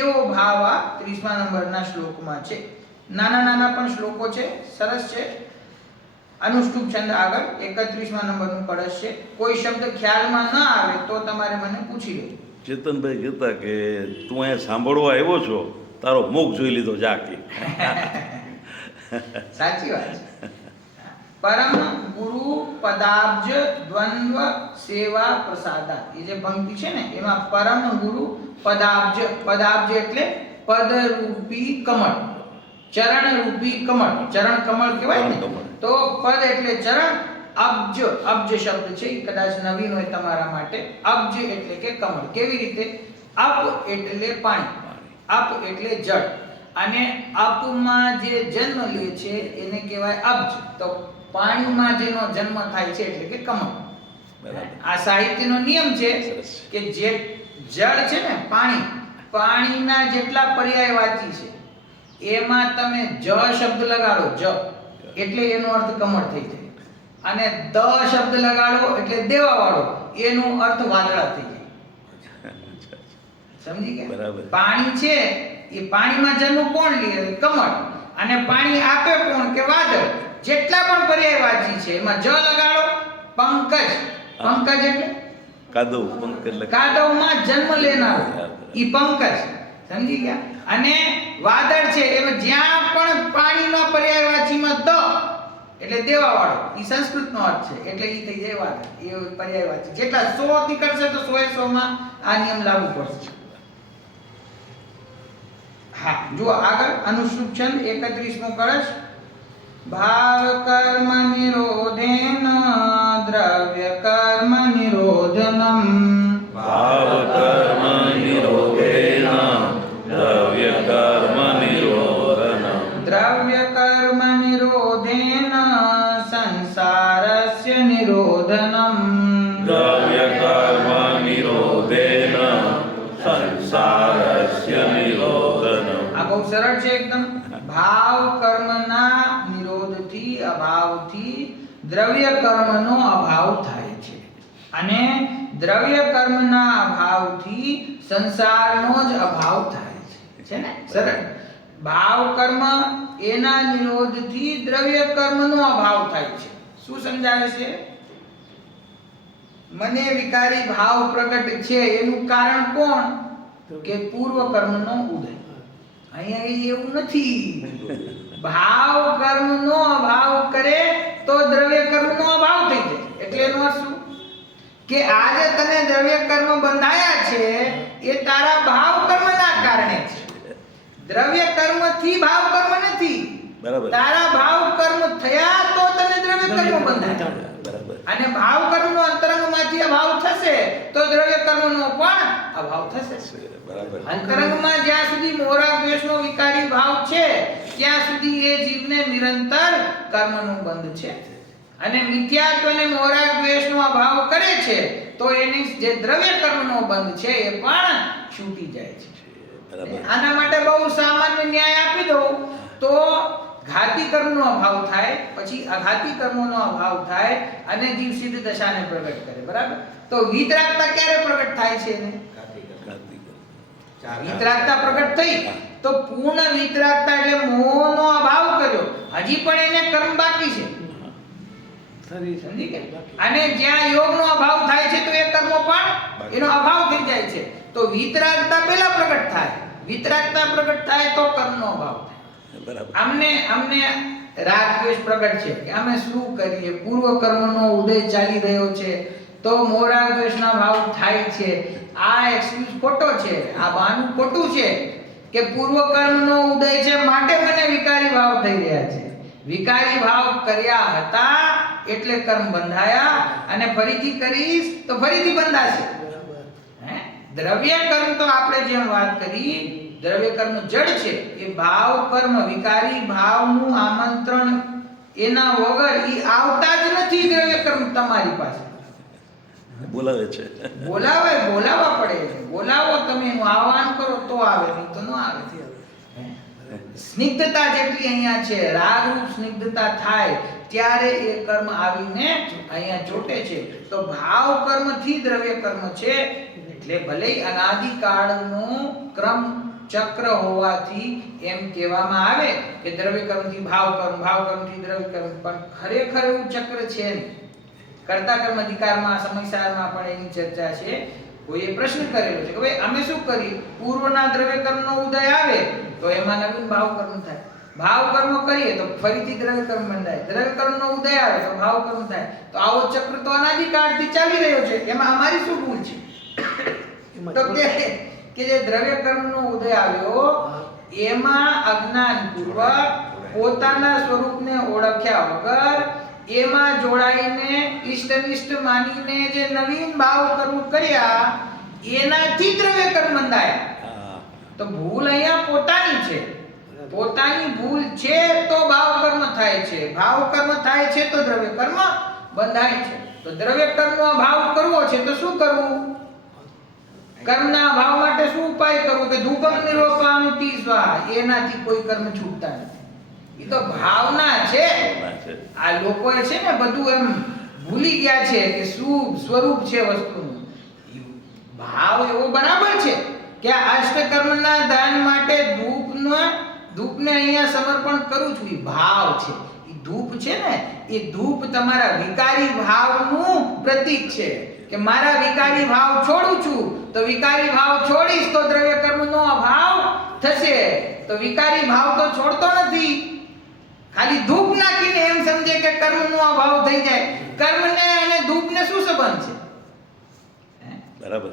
એવો ભાવ આ 30મા નંબરના શ્લોકમાં છે. નાના પણ શ્લોકો છે, સરસ છે. અનુષ્ટુપ છંદ આગળ 31મા નંબરનું કળશ છે. કોઈ શબ્દ ખ્યાલમાં ન આવે તો તમારે મને પૂછી લેજો. ચેતનભાઈ કહેતા કે તું અહીંયા સાંભળવા આવ્યો છો, તારો મુખ જોઈ લીધો જાકી. સાચી વાત છે. પરમ ગુરુ પદાબ્જ દ્વંદ્વ સેવા પ્રસાદા એ જે પંક્તિ છે ને એમાં પરમ ગુરુ પદાબ્જ એટલે પદરૂપી કમળ, ચરણ રૂપી કમળ. ચરણ કમળ કહેવાય ને, તો પદ એટલે ચરણ, અબ્જ શબ્દ છે, કદાચ નવીન હોય તમારા માટે. અબ્જ એટલે કે કમળ. કેવી રીતે? અપ એટલે પાણી, અપ એટલે જળ, અને અપમાં જે જન્મ લે છે એને કહેવાય અબ્જ. તો પાણીમાં જેનો જન્મ થાય છે એટલે કે કમળ. આ સાહિત્યનો નિયમ છે કે જે જળ છે ને પાણીના જેટલા પર્યાયવાચી છે એમાં તમે જ શબ્દ લગાડો, જ એટલે એનો અર્થ કમળ થઈ જાય, અને દ શબ્દ લગાડો એટલે દેવા વાળો, એનો અર્થ વાદળા થઈ જાય. સમજી ગયા? પાણી છે એ પાણીમાં જન્મ કોણ લે? કમળ. અને પાણી આપે કોણ? કે વાદળ. જેટલા પણ પર્યાયવાચી છે એમાં જ લગાડો. પંકજ, પંકજ એટલે કાદવ પંક એટલે કાદવમાં જન્મ લેનારો ઈ પંકજ, સમજી ગયા. અને વાદળ છે એમાં જ્યાં પણ પાણીના પર્યાયવાચીમાં દ એટલે દેવાવાળો ઈ સંસ્કૃતનો અર્થ છે એટલે ઈ થઈ જાય વાદળ. એ પર્યાયવાચી જેટલા 100 નીકળશે તો 100 માં આ નિયમ લાગુ પડશે. હા, જુઓ આગળ અનુશ્રુપ છંદ 31મો કળશ. ભાવ કર્મ નિરોધેન દ્રવ્ય કર્મ નિરોધનમ. ભાવ કર્મ નિરોધેન દ્રવ્ય કર્મ નિરોધનમ. દ્રવ્ય કર્મ નિરોધેન સંસારસ્ય નિરોધનમ. દ્રવ્ય કર્મ નિરોધેન સંસારસ્ય નિરોધનમ. આ બહુ સરળ છે એકદમ. ભાવ કર્મના નિરોધથી અભાવથી દ્રવ્ય કર્મનો અભાવ થાય છે અને દ્રવ્ય કર્મના અભાવથી સંસારનો જ અભાવ થાય છે ને. સરળ. ભાવ કર્મ એના નિરોધથી દ્રવ્ય કર્મનો અભાવ થાય છે. શું સમજાવે છે? મને વિકારી ભાવ પ્રગટ છે એનું કારણ કોણ? કે પૂર્વ કર્મનો ઉદય. અહીંયા એવું નથી. ભાવ કર્મનો અભાવ કરે તો દ્રવ્ય કર્મનો અભાવ થઈ જાય. એટલે એનો અર્થ શું? કે આજે તને દ્રવ્ય કર્મ બંધાયા છે એ તારા ભાવ કર્મના કારણે છે. દ્રવ્ય કર્મથી ભાવ કર્મ નથી. બરાબર. તારા ભાવ કર્મ થયા તો તને દ્રવ્ય કર્મ બંધાય. બરાબર. અને ભાવ કર્મનો અંતરંગમાંથી અભાવ થશે તો દ્રવ્ય કર્મનો પણ અભાવ થશે. બરાબર. અંતરંગમાં જ્યાં સુધી મોરા દ્વેષનો વિકારી ભાવ છે ત્યાં સુધી એ જીવને નિરંતર કર્મનું બંધ છે. અને મિથ્યાત્વ અને મોરા દ્વેષનો અભાવ કરે છે તો એની જે દ્રવ્ય કર્મનો બંધ છે એ પણ છૂટી જાય છે. બરાબર. આના માટે બહુ સામાન્ય ન્યાય આપી દઉં તો ઘાતી કર્મનો અભાવ થાય, પછી અઘાતી કર્મોનો અભાવ થાય અને જીવ સિદ્ધ દશાને પ્રગટ કરે. બરાબર. તો વિતરાગતા ક્યારે પ્રગટ થાય છે એને? વિતરાગતા પ્રગટ થઈ તો પૂર્ણ વિતરાગતા એટલે મોહનો અભાવ કર્યો, હજી પણ એને કર્મ બાકી છે. સમજી ગયા? અને જ્યાં યોગનો અભાવ થાય છે તો એ કર્મો પણ એનો અભાવ થઈ જાય છે. તો વિતરાગતા પહેલા પ્રગટ થાય, વિતરાગતા પ્રગટ થાય તો કર્મનો અભાવ થાય. બરાબર. અમને રાગ દ્વેષ પ્રગટ છે કે અમે શું કરીએ, પૂર્વ કર્મનો ઉદય ચાલી રહ્યો છે તો મોરા દ્વેષના ભાવ થાય છે. આ એક્સક્યુઝ ખોટો છે, આ બહાનું ખોટું છે કે પૂર્વ કર્મનો ઉદય છે માટે મને વિકારી ભાવ થઈ રહ્યા છે. વિકારી ભાવ કર્યા હતા એટલે કર્મ બંધાયા અને ફરીથી કરીશ તો ફરીથી બંધાશે. દ્રવ્ય કર્મ તો આપણે જેમ વાત કરી, દ્રવ્ય કર્મ જડ છે. એ ભાવ કર્મ વિકારી ભાવનું આમંત્રણ એના વગર ઈ આવતા જ નથી. દ્રવ્ય કર્મ તમારી પાસે બોલાવે છે. બોલાવવા પડે. બોલાવો તમે, એનું આહ્વાન કરો તો આવે, નહીં તો ન આવે. સ્નિગ્ધતા જેટલી અહીંયા છે, રાગરૂપ સ્નિગ્ધતા થાય ત્યારે એ કર્મ આવીને અહીંયા ચોટે છે. તો ભાવ કર્મથી દ્રવ્ય કર્મ છે એટલે ભલે અનાદિકાળનો ક્રમ ચક્ર હોવાથી એમ કહેવામાં આવે કે દ્રવ્ય કર્મથી ભાવ કર્મથી દ્રવ્ય કર્મ, પણ ખરેખર એવું ચક્ર છે નહીં. કર્તા કર્મ અધિકારમાં સમયસારમાં પણ એની ચર્ચા છે. કોઈએ પ્રશ્ન કરેલો છે કે ભાઈ અમે શું કરીએ, પૂર્વના દ્રવ્ય કર્મનો ઉદય આવે તો એમાં નવીન ભાવ કર્મ થાય, ભાવ કર્મ કરીએ તો ફરીથી દ્રવ્ય કર્મ બંધાય, દ્રવ્ય કર્મનો ઉદય આવે તો ભાવ કર્મ થાય. તો આવો ચક્ર તો અનાદિકાળથી ચાલી રહ્યો છે. એમાં અમારી શું ભૂલ છે? તો કે જે દ્રવ્ય કર્મનો ઉદય આવ્યો એમાં અજ્ઞાન પૂર્વક પોતાના સ્વરૂપને ઓળખ્યા વગર એમાં જોડાઈને ઇષ્ટ માનીને જે નવીન ભાવ કર્મ કર્યા એનાથી દ્રવ્ય કર્મ બંધાયા. તો ભૂલ અહીંયા પોતાની છે. પોતાની ભૂલ છે તો ભાવ કર્મ થાય છે, ભાવ કર્મ થાય છે તો દ્રવ્ય કર્મ બંધાય છે. તો દ્રવ્ય કર્મનો ભાવ કરવો છે તો શું કરવું? કર્મના ભાવ માટે શું ઉપાય કરવો? કે ધૂપમ નિરોપામિતિ સ્વાહા. એનાથી કોઈ કર્મ છૂટતા નથી. એ તો ભાવના છે. આ લોકોએ છે ને બધું એમ ભૂલી ગયા છે કે શું સ્વરૂપ છે વસ્તુનું. ભાવ એવો બરાબર છે કે આ અષ્ટકર્મના દાન માટે ધૂપને અહીંયા સમર્પણ કરું છું. એ ભાવ છે. એ ધૂપ છે ને એ ધૂપ તમારા વિકારી ભાવનું પ્રતીક છે કે મારા વિકારી ભાવ છોડું છું તો વિકારી ભાવ છોડીશ તો દ્રવ્ય કર્મનો અભાવ થશે. તો વિકારી ભાવ તો છોડતો નથી, ખાલી ધૂપ નાખીને એમ સમજે કે કર્મનો અભાવ થઈ જાય. કર્મને અને ધૂપને શું સંબંધ છે? બરાબર.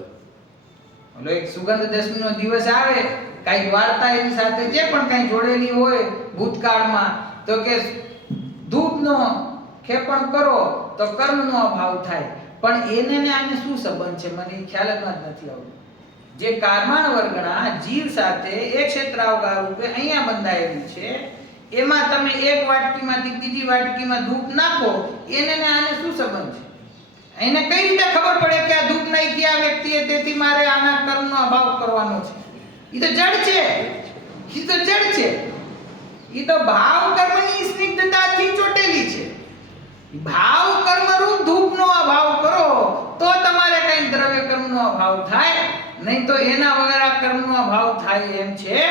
ઓલો એક સુગંધ દશમીનો દિવસ આવે, કઈ વાર્તા એની સાથે જે પણ કઈ જોડેલી હોય ભૂતકાળમાં, તો કે ધૂપનો ખેપણ કરો તો કર્મનો અભાવ થાય. પણ એને ને આને શું સંબંધ છે મને ખ્યાલ જ નથી આવતો. જે કારમાન વર્ગના જીવ સાથે એક ક્ષેત્રાવગાહ રૂપે અહીંયા બંધાયેલી છે, એમાં તમે એક વાટકીમાંથી બીજી વાટકીમાં ધૂપ નાખો, એને ને આને શું સંબંધ છે? એને કઈ રીતે ખબર પડે કે આ ધૂપ નાખી આ વ્યક્તિએ તેથી મારે આના કર્મનો અભાવ કરવાનો છે? એ તો જડ છે, એ તો જડ છે, એ તો ભાવ કર્મની સ્નિગ્ધતાથી ચોટેલી છે. ભાવ કર્મરૂપ ધૂપનો અભાવ કરો તો તમારે કઈ દ્રવ્ય કર્મનો અભાવ થાય, નહીં તો એના વગર આ કર્મનો અભાવ થાય એમ છે.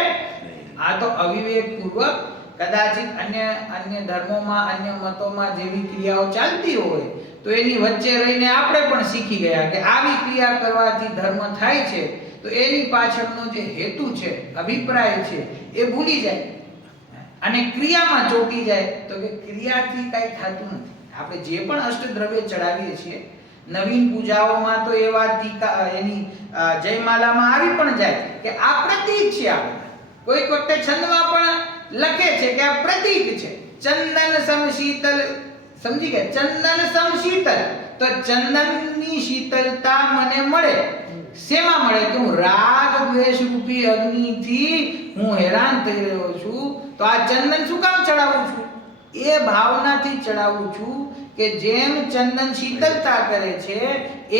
આ તો અવિવેક પૂર્વક કદાચિત અન્ય ધર્મોમાં અન્ય મતોમાં જેવી ક્રિયાઓ ચાલતી હોય તો એની વચ્ચે રહીને આપણે પણ શીખી ગયા કે આવી ક્રિયા કરવાથી ધર્મ થાય છે, તો એની પાછળનો જે હેતુ છે, અભિપ્રાય છે, એ ભૂલી જાય અને ક્રિયામાં ચોંટી જાય. તો કે ક્રિયાથી કઈ થતું નથી. આપણે જે પણ અષ્ટદ્રવ્ય ચડાવીએ છીએ નવીન પૂજાઓમાં તો એ વાત એની જયમાલામાં આવી પણ જાય કે આ પ્રતીક છે. આ કોઈક વખતે છંદમાં પણ લખે છે કે આ પ્રતીક છે. ચંદન સમ શીતલ, સમજી ગયા? ચંદન સમ શીતલ, તો ચંદનની શીતલતા મને મળે. શેમાં મળે? કે હું રાગ દ્વેષ રૂપી અગ્નિથી હું હેરાન થઈ રહ્યો છું, તો આ ચંદન શું કામ ચડાવું છું? એ ભાવનાથી ચડાવું છું કે જેમ ચંદન શીતલતા કરે છે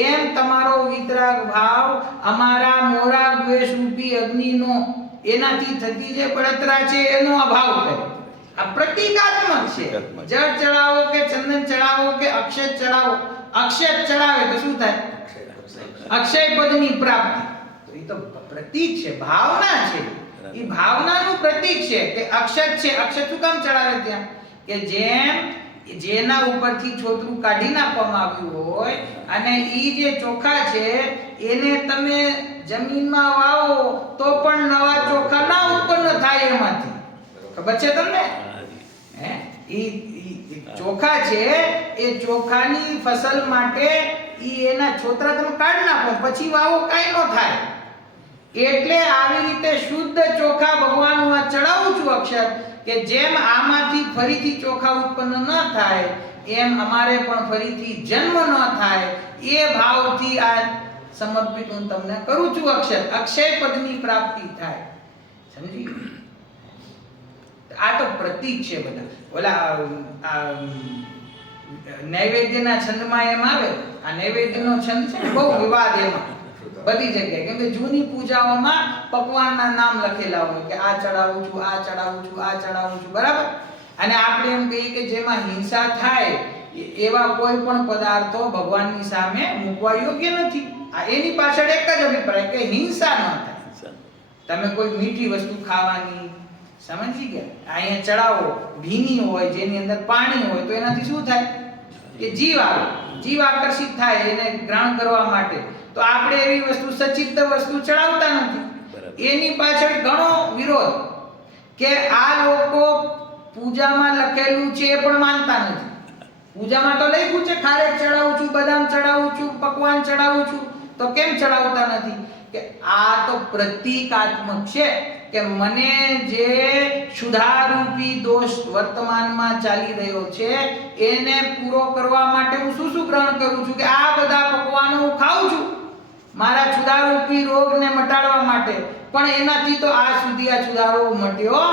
એમ તમારો વિતરાગ ભાવ અમારા મોરા દ્વેષ રૂપી અગ્નિનો એનાથી થતી જે બળતરા છે એનો અભાવ કરે. આ પ્રતિકાત્મક છે. જળ ચડાવો કે ચંદન ચડાવો કે અક્ષત ચડાવો, અક્ષત ચડાવે તો શું થાય? અક્ષય પદની પ્રાપ્તિ. તો એ તો પ્રતીક છે, ભાવના છે. એ ભાવનાનું પ્રતીક છે કે અક્ષત છે. અક્ષત શું કામ ચડાવે ત્યાં? કે જેના ઉપરથી છોતરું કાઢી નાખવામાં આવ્યું હોય અને ઈ જે ચોખા છે એને તમે જમીનમાં વાવો તો પણ નવા ચોખા ના ઉત્પન્ન થાય એમાંથી. ખબર છે તમને? ઈ ચોખા છે એ ચોખાની ફસલ માટે ઈ એના છોતરા તમે કાઢી નાખો પછી વાવો કાઈ ન થાય. એટલે આવી રીતે શુદ્ધ ચોખા ભગવાન હું ચડાવું છું અક્ષર, કે જેમ આમાંથી ફરીથી ચોખા ઉત્પન્ન ન થાય એમ અમારે પણ ફરીથી જન્મ ન થાય એ ભાવથી આ સમર્પિત હું તમને કરું છું અક્ષર. અક્ષય પદની પ્રાપ્તિ થાય. સમજી? આ તો પ્રતીક છે બધા. ઓલા નૈવેદ્યના છંદમાં એમ આવે, આ નૈવેદ્યનો છંદ છે ને બહુ વિવાદ એમાં બધી જગ્યાએ, કેમ કે જૂની પૂજાઓમાં પકવાનના નામ લખેલા હોય કે આ ચડાવું છું, આ ચડાવું છું, આ ચડાવું છું, બરાબર. અને આપણે એમ કહીએ કે જેમાં હિંસા થાય એવા કોઈ પણ પદાર્થો ભગવાનની સામે મૂકવા યોગ્ય નથી. આ એની પાછળ એક જ અભિપ્રાય કે હિંસા ન થાય. તમે કોઈ મીઠી વસ્તુ ખાવાની, સમજી ગયા? અહીંયા ચડાવો ભીની હોય જેની અંદર પાણી હોય તો એનાથી શું થાય? કે જીવ આવે, જીવ આકર્ષિત થાય એને ગ્રહણ કરવા માટે. તો આપણે એવી વસ્તુ સચિત્ત વસ્તુ ચડાવતા નથી. એની પાછળ ઘણો વિરોધ કે આ લોકો પૂજામાં લખેલું છે એ પણ માનતા નથી. પૂજામાં તો લખ્યું છે ખારેક ચડાવું છું, બદામ ચડાવું છું, પકવાન ચડાવું છું, તો કેમ ચડાવતા નથી? કે આ તો પ્રતીકાત્મક છે કે મને જે સુધારૂપી દોષ વર્તમાનમાં ચાલી રહ્યો છે એને પૂરો કરવા માટે હું શું શું ગ્રહણ કરું છું? કે આ બધા પકવાનો હું ખાઉં છું મારા સુધારૂપી રોગને મટાડવા માટે, પણ એનાથી તો આ સુધી આ સુધારો મટ્યો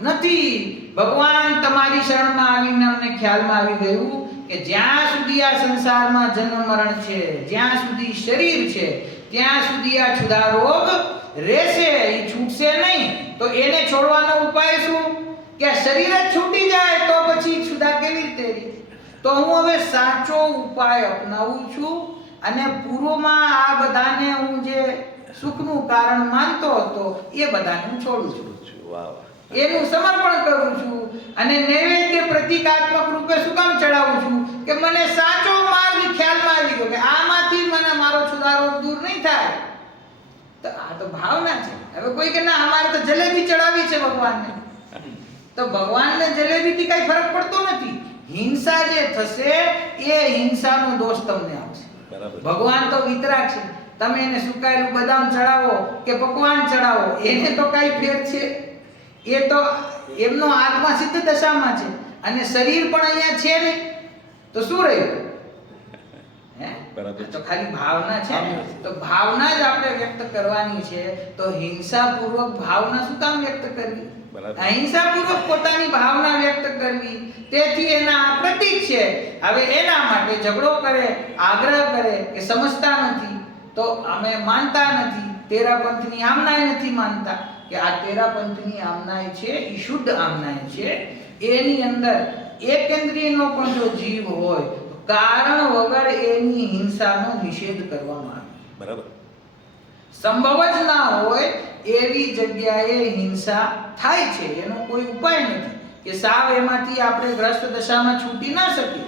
નથી. ભગવાન તમારી શરણમાં આવીને અમને ખ્યાલમાં આવી ગયું કે જ્યાં સુધી આ સંસારમાં જન્મ મરણ છે, જ્યાં સુધી શરીર છે, ત્યાં સુધી આ ક્ષુધા રોગ રહેશે, એ છૂટશે નહીં. તો એને છોડવાનો ઉપાય શું? કે આ શરીર જ છૂટી જાય તો પછી ક્ષુધા કેવી રીતે રહે? તો હું હવે સાચો ઉપાય અપનાવું છું અને પૂર્વમાં આ બધાને હું જે સુખનું કારણ માનતો હતો એ બધાને હું છોડું છું, એનું સમર્પણ કરું છું. અને નૈવેદ્ય પ્રતિકાત્મક મને સાચો માર્ગ ખ્યાલમાં આવી ગયો કે આમાંથી મને મારો છુદારો દૂર નહીં થાય, તો આ તો ભાવના છે. હવે કોઈ કે ના અમારે તો જલેબી ચડાવી છે ભગવાનને, તો ભગવાનને જલેબીથી કઈ ફરક પડતો નથી. હિંસા જે થશે એ હિંસાનો દોષ તમને આવશે. બરાબર. ભગવાન તો વિતરાગ છે. તમે એને સુકાયેલું બદામ ચડાવો કે પકવાન ચડાવો, એને તો કઈ ફેર છે? એ તો એમનો આત્મા સિદ્ધ દશામાં છે અને શરીર પણ અહીંયા છે ને, તો શું રહ્યું? બરાબર. તો ખાલી ભાવના છે ને, તો ભાવના જ આપણે વ્યક્ત કરવાની છે. તો હિંસાપૂર્વક ભાવના શું કામ વ્યક્ત કરવી? બરાબર. અહિંસાપૂર્વક પોતાની ભાવના વ્યક્ત કરવી, તેથી એના આ પ્રતીક છે. હવે એના માટે ઝઘડો કરે, આગ્રહ કરે કે સમજતા નથી, તો અમે માનતા નથી, તેરા પંથની આમનાય નથી માનતા, કે આ તેરા પંથની આમનાય છે એ શુદ્ધ આમનાય છે. એની અંદર એકેન્દ્રિયનો પણ જો જીવ હોય, કારણ વગર એની હિંસાનો નિષેધ કરવામાં આવે. બરાબર. સંભવ જ ના હોય એવી જગ્યાએ હિંસા થાય છે. એનો કોઈ ઉપાય નથી કે સાવ એમાંથી આપણે ગ્રસ્ત દશામાં છૂટી ના શકીએ,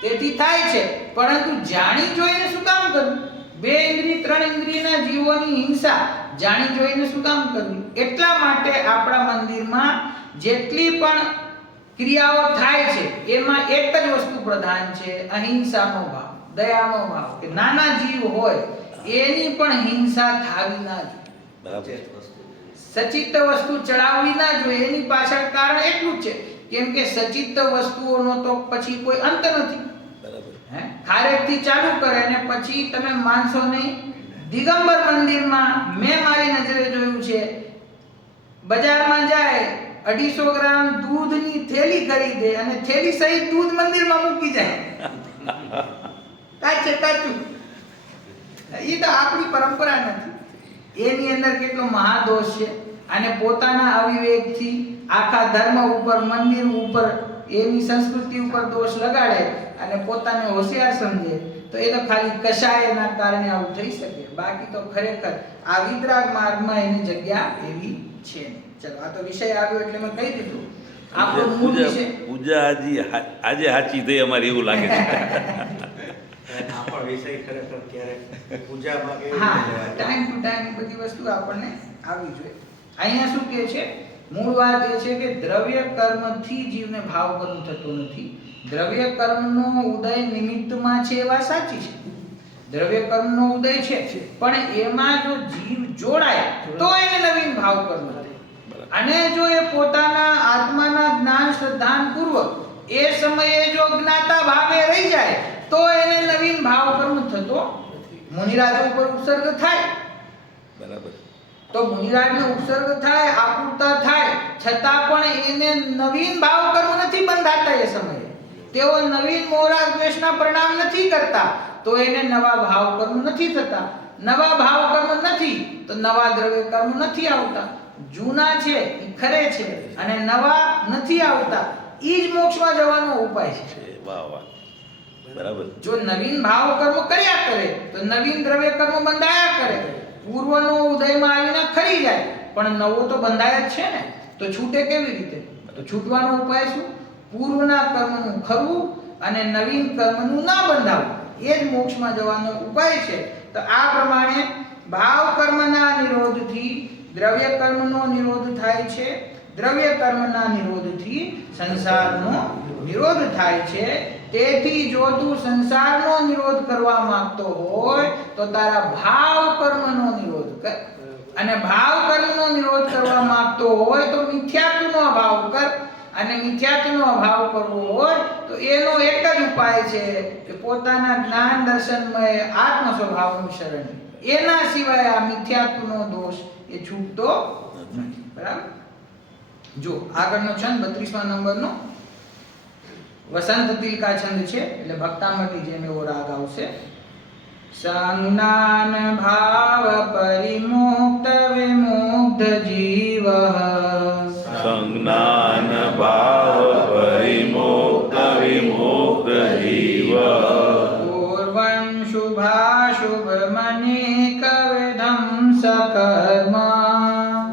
તેથી થાય છે. પરંતુ જાણી જોઈને શું કામ કરવું? 2 ઇન્દ્રિય 3 ઇન્દ્રિયના જીવોની હિંસા જાણી જોઈને શું કામ કરવી? એટલા માટે આપણા મંદિરમાં જેટલી પણ ક્રિયાઓ થાય છે એમાં એક જ વસ્તુ પ્રધાન છે, અહિંસાનો ભાવ, દયાનો ભાવ, કે નાના જીવ હોય એની પણ હિંસા થાવી ના જોઈએ. બરાબર. સચિત્ત વસ્તુ ચડાવવી ના જોઈએ. એની પાછળ કારણ એટલું જ છે કેમ કે સચિત્ત વસ્તુઓનો તો પછી કોઈ અંત નથી. બરાબર. ખારેકથી ચાલુ કરે અને પછી તમે માનશો નહીં, દિગંબર મંદિરમાં મેં મારી નજરે જોયું છે, બજારમાં જાય 250 ગ્રામ દૂધની થેલી ખરીદે અને થેલી સહિત દૂધ મંદિરમાં મૂકી જાય. કાચે કાચું. એ તો આપણી પરંપરા નથી. એની અંદર કેટલો મહાદોષ છે. અને પોતાના અવિવેકથી આખા ધર્મ ઉપર, મંદિર ઉપર, એની સંસ્કૃતિ ઉપર દોષ લગાડે અને પોતાને હોશિયાર સમજે, તો એ તો ખાલી કશાયના કારણે આવું થઈ શકે. બાકી તો ખરેખર આ વિતરાગ માર્ગમાં એની જગ્યા એવી છે. ચલો, આ તો વિષય આવ્યો એટલે મેં કહી દીધું. આપણો મૂળ વિષય પૂજા આજે સાચી થઈ અમારી, એવું લાગે છે. આ પણ વિષય ખરેખર ક્યારેક પૂજામાં કેવી હા, રીતે લેવા ટાઈમ ટુ ટાઈમ બધી વસ્તુ આપણને આવી જોઈએ. અહીંયા શું કહે છે? મૂળ વાત એ છે કે દ્રવ્ય કર્મથી જીવને ભાવ કર્મ થતો નથી. દ્રવ્ય કર્મનો ઉદય નિમિત્તમાં છે, એ વાત સાચી છે. દ્રવ્ય કર્મનો ઉદય છે, પણ એમાં જો જીવ જોડાય તો એને નવીન ભાવ કર્મ થાય. અને જો એ પોતાના આત્માના જ્ઞાન શ્રદ્ધાન પૂર્વક એ સમયે જો જ્ઞાતા ભાવે રહી જાય તો એને નવીન ભાવ કર્મ થતો મુનિરાજો ઉપર ઉપસર્ગ થાય. બરાબર. તો મુનિરાજને ઉપસર્ગ થાય, આકુરતા થાય, છતાં પણ એને નવીન ભાવ કર્મ નથી બંધાતા. એ સમયે તેઓ નવીન મોહરાગ દ્વેષના પરિણામ નથી કરતા, તો એને નવા ભાવ કર્મ નથી થતા. નવા ભાવ કર્મ નથી તો નવા દ્રવ્ય કર્મ નથી આવતા. જૂના છે એ ખરે છે અને નવા નથી આવતા. ઈ જ મોક્ષમાં જવાનો ઉપાય છે. વાહ વાહ. બરાબર. જો નવીન ભાવ કર્મ કર્યા કરે તો નવીન દ્રવ્ય કર્મ બંધાયા કરે. પૂર્વનો ઉદયમાં આવીને ખરી જાય, પણ નવો તો બંધાય જ છે ને, તો છૂટે કેવી રીતે? તો છૂટવાનો ઉપાય શું? પૂર્વના કર્મનું ખરવું અને નવીન કર્મનું ના બંધાવવું, એ જ મોક્ષમાં જવાનો ઉપાય છે. તો આ પ્રમાણે ભાવ કર્મના નિરોધથી દ્રવ્ય કર્મનો નિરોધ થાય છે. દ્રવ્ય કર્મના નિરોધથી સંસારનો નિરોધ થાય છે. તેથી જો તું સંસારનો નિરોધ કરવા માંગતો હોય તો તારા ભાવ કર્મનો નિરોધ કર. અને ભાવ કર્મનો નિરોધ કરવા માંગતો હોય તો મિથ્યાત્વનો અભાવ કર. અને મિથ્યાત્વનો અભાવ કરવો હોય તો એનો એક જ ઉપાય છે કે પોતાના જ્ઞાન દર્શનમય આત્મ સ્વભાવનું શરણ. એના સિવાય આ મિથ્યાત્વનો દોષ એ છૂટતો નથી. બરાબર. જો આગળનો છંદ 32મા નંબરનો વસંત તિલકા છંદ છે, એટલે ભક્તામૃતની જેમ એવો રાગ આવશે. સંજ્ઞાન ભાવ પરિમુક્ત વિમુક્ત જીવ, સંજ્ઞાન ભાવ પરિમુક્ત વિમુક્ત જીવ, પૂર્વં શુભાશુભ મનેક વિધમ સકર્મ,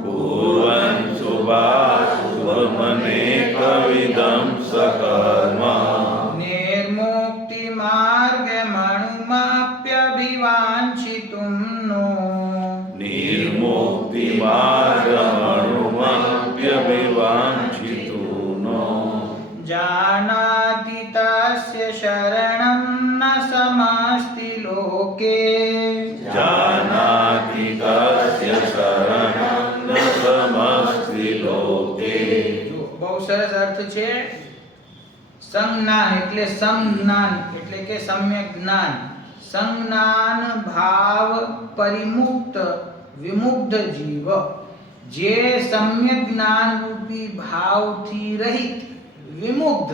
પૂર્વં શુભાશુભ મનેક વિધમ સકર્મ, નિર્મુક્તિ જાનાતિ તસ્ય શરણં ન સમસ્તિ લોકે. જાનાતિ તસ્ય શરણં ન સમસ્તિ લોકે. જો બહુ સરસ અર્થ છે. સંજ્ઞાન એટલે સમજ્ઞાન એટલે કે સમ્યક જ્ઞાન. સંજ્ઞાન ભાવ પરિમુક્ત વિમુગ્ધ જીવ, જે સમ્યક જ્ઞાન રૂપી ભાવથી રહિત, વિમુગ્ધ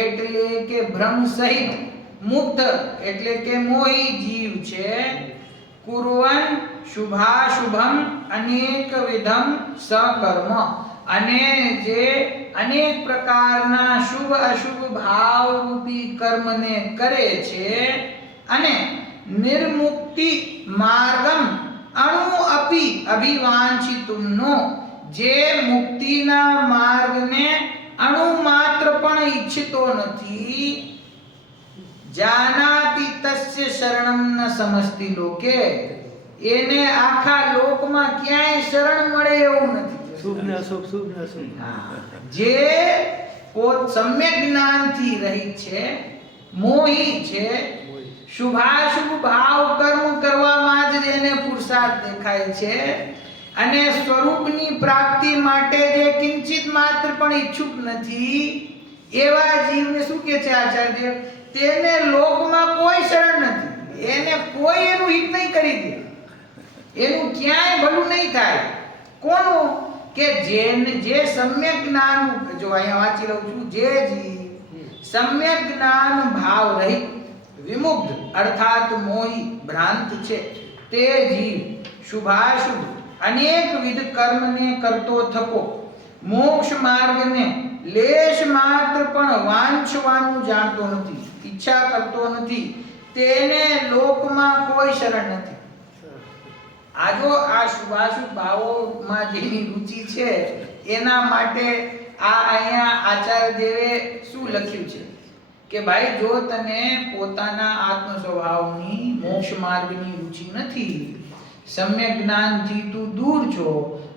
એટલે કે ભ્રમ સહિત, મુગ્ધ એટલે કે મોહી જીવ છે. કુર્વન શુભાશુભમ અનેક વિધમ સકર્મ, અને જે અનેક પ્રકારના શુભ અશુભ ભાવ રૂપી કર્મને કરે છે, અને નિર્મુક્તિ માર્ગમ અણુ અપી અભિવાંછિતુમ્નો, જે મુક્તિના માર્ગને અણુ માત્ર પણ ઈચ્છતો નથી. જાનાતિ તસ્ય શરણં ન સમસ્તિ લોકે, એને આખા લોકમાં ક્યાંય શરણ મળે એવું નથી. જે પોત સમ્યક જ્ઞાનથી રહિત છે, મોહી છે, શુભાશુભ ભાવ કર્મ કરવામાં જ એને પુરુષાર્થ દેખાય છે, અને સ્વરૂપની પ્રાપ્તિ માટે જે કિંચિત માત્ર પણ ઈચ્છુક નથી, એવા જીવને શું કહે છે આચાર્ય? તેને લોકમાં કોઈ શરણ નથી, એને કોઈ એનું હિત નહીં કરી દે, એનું ક્યાંય ભલું નહીં થાય. કોનું? કે જે સમ્યક જ્ઞાન, જો અહીંયા વાંચી લઉં છું, જે જીવ સમ્યક જ્ઞાન ભાવ રહિત વિમુગ્ધ અર્થાત મોહી ભ્રાંત છે, તે જીવ શુભાશુભ અનેકવિધ કર્મને કરતો થકો, મોક્ષ માર્ગને લેશ માત્ર પણ વાંછવાનું જાણતો નથી, ઈચ્છા કરતો નથી, તેને લોકમાં કોઈ શરણ નથી. આ જો આ શુભાશુભ ભાવોમાં જેની રુચિ છે, એના માટે આ અહીંયા આચાર્ય દેવે શું લખ્યું છે કે ભાઈ, જો તને પોતાના આત્મ સ્વભાવની મોક્ષ માર્ગની રુચિ નથી, સમ્યક જ્ઞાનથી તું દૂર છો,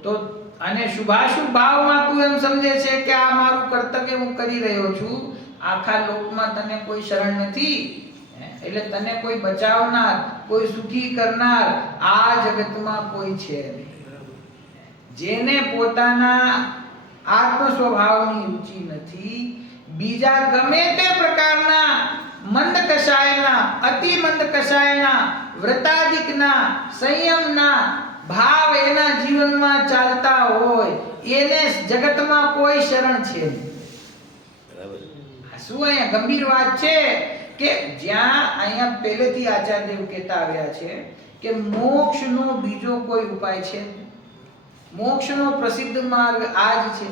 તો અને શુભાશુભ ભાવમાં તું એમ સમજે છે કે આ મારું કર્તવ્ય હું કરી રહ્યો છું, આખા લોકમાં તને કોઈ શરણ નથી, એટલે તને કોઈ બચાવનાર, કોઈ સુખી કરનાર આ જગતમાં કોઈ છે નહીં. જેને પોતાના આત્મ સ્વભાવની રુચિ નથી, બીજા ગમે તે પ્રકારના મંદ કષાયના, અતિ મંદ કષાયના, વ્રતાદિકના, સંયમના ભાવ એના જીવનમાં ચાલતા હોય, એને જગતમાં કોઈ શરણ છે નહીં. શું અહીંયા ગંભીર વાત છે કે જ્યાં અહીંયા પહેલેથી આચાર્ય દેવ કહેતા આવ્યા છે કે મોક્ષનો બીજો કોઈ ઉપાય છે, મોક્ષનો પ્રસિદ્ધ માર્ગ આ જ છે,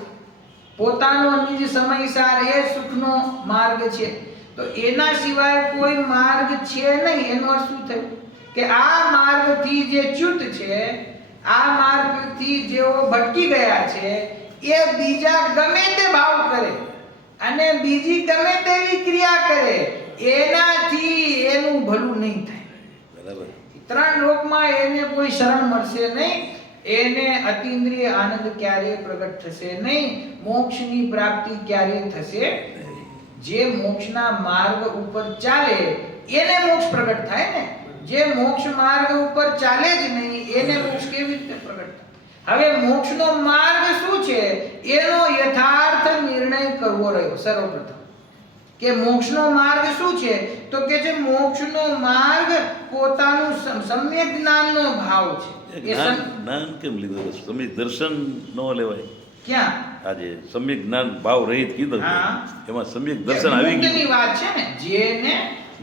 પોતાનો નિજ સમયસાર એ સુખનો માર્ગ છે, તો એના સિવાય કોઈ માર્ગ છે નહીં. એનો અર્થ શું થયું કે આ માર્ગથી જે ચ્યુત છે, આ માર્ગથી જેઓ ભટકી ગયા છે, એ બીજા ગમે તે ભાવ કરે અને બીજી ગમે તેવી ક્રિયા કરે, એનાથી એનું ભલું નહીં થાય. બરાબર. ત્રણ લોકમાં એને કોઈ શરણ મળશે નહીં, એને અતિન્દ્રિય આનંદ ક્યારેય પ્રગટ થશે નહીં, મોક્ષની પ્રાપ્તિ ક્યારેય થશે. જે મોક્ષના માર્ગ ઉપર ચાલે એને મોક્ષ પ્રગટ થાય ને, જે મોક્ષ માર્ગ ઉપર ચાલે જ નહીં એને મોક્ષ કેવી રીતે પ્રગટ થાય? હવે મોક્ષનો માર્ગ શું છે એનો યથાર્થ નિર્ણય કરવો રહ્યો. સર્વપ્રથમ કે મોક્ષનો માર્ગ શું છે, તો કે જે મોક્ષનો માર્ગ પોતાનું સમ્યક જ્ઞાનનો ભાવ છે. એ જ્ઞાન કેમ લીધું? સમ્યક દર્શન ન લેવાય? ક્યાં આજે સમ્યક જ્ઞાન ભાવ રહિત કીધું, એમાં સમ્યક દર્શન આવી ગયું. વાત છે ને, જેને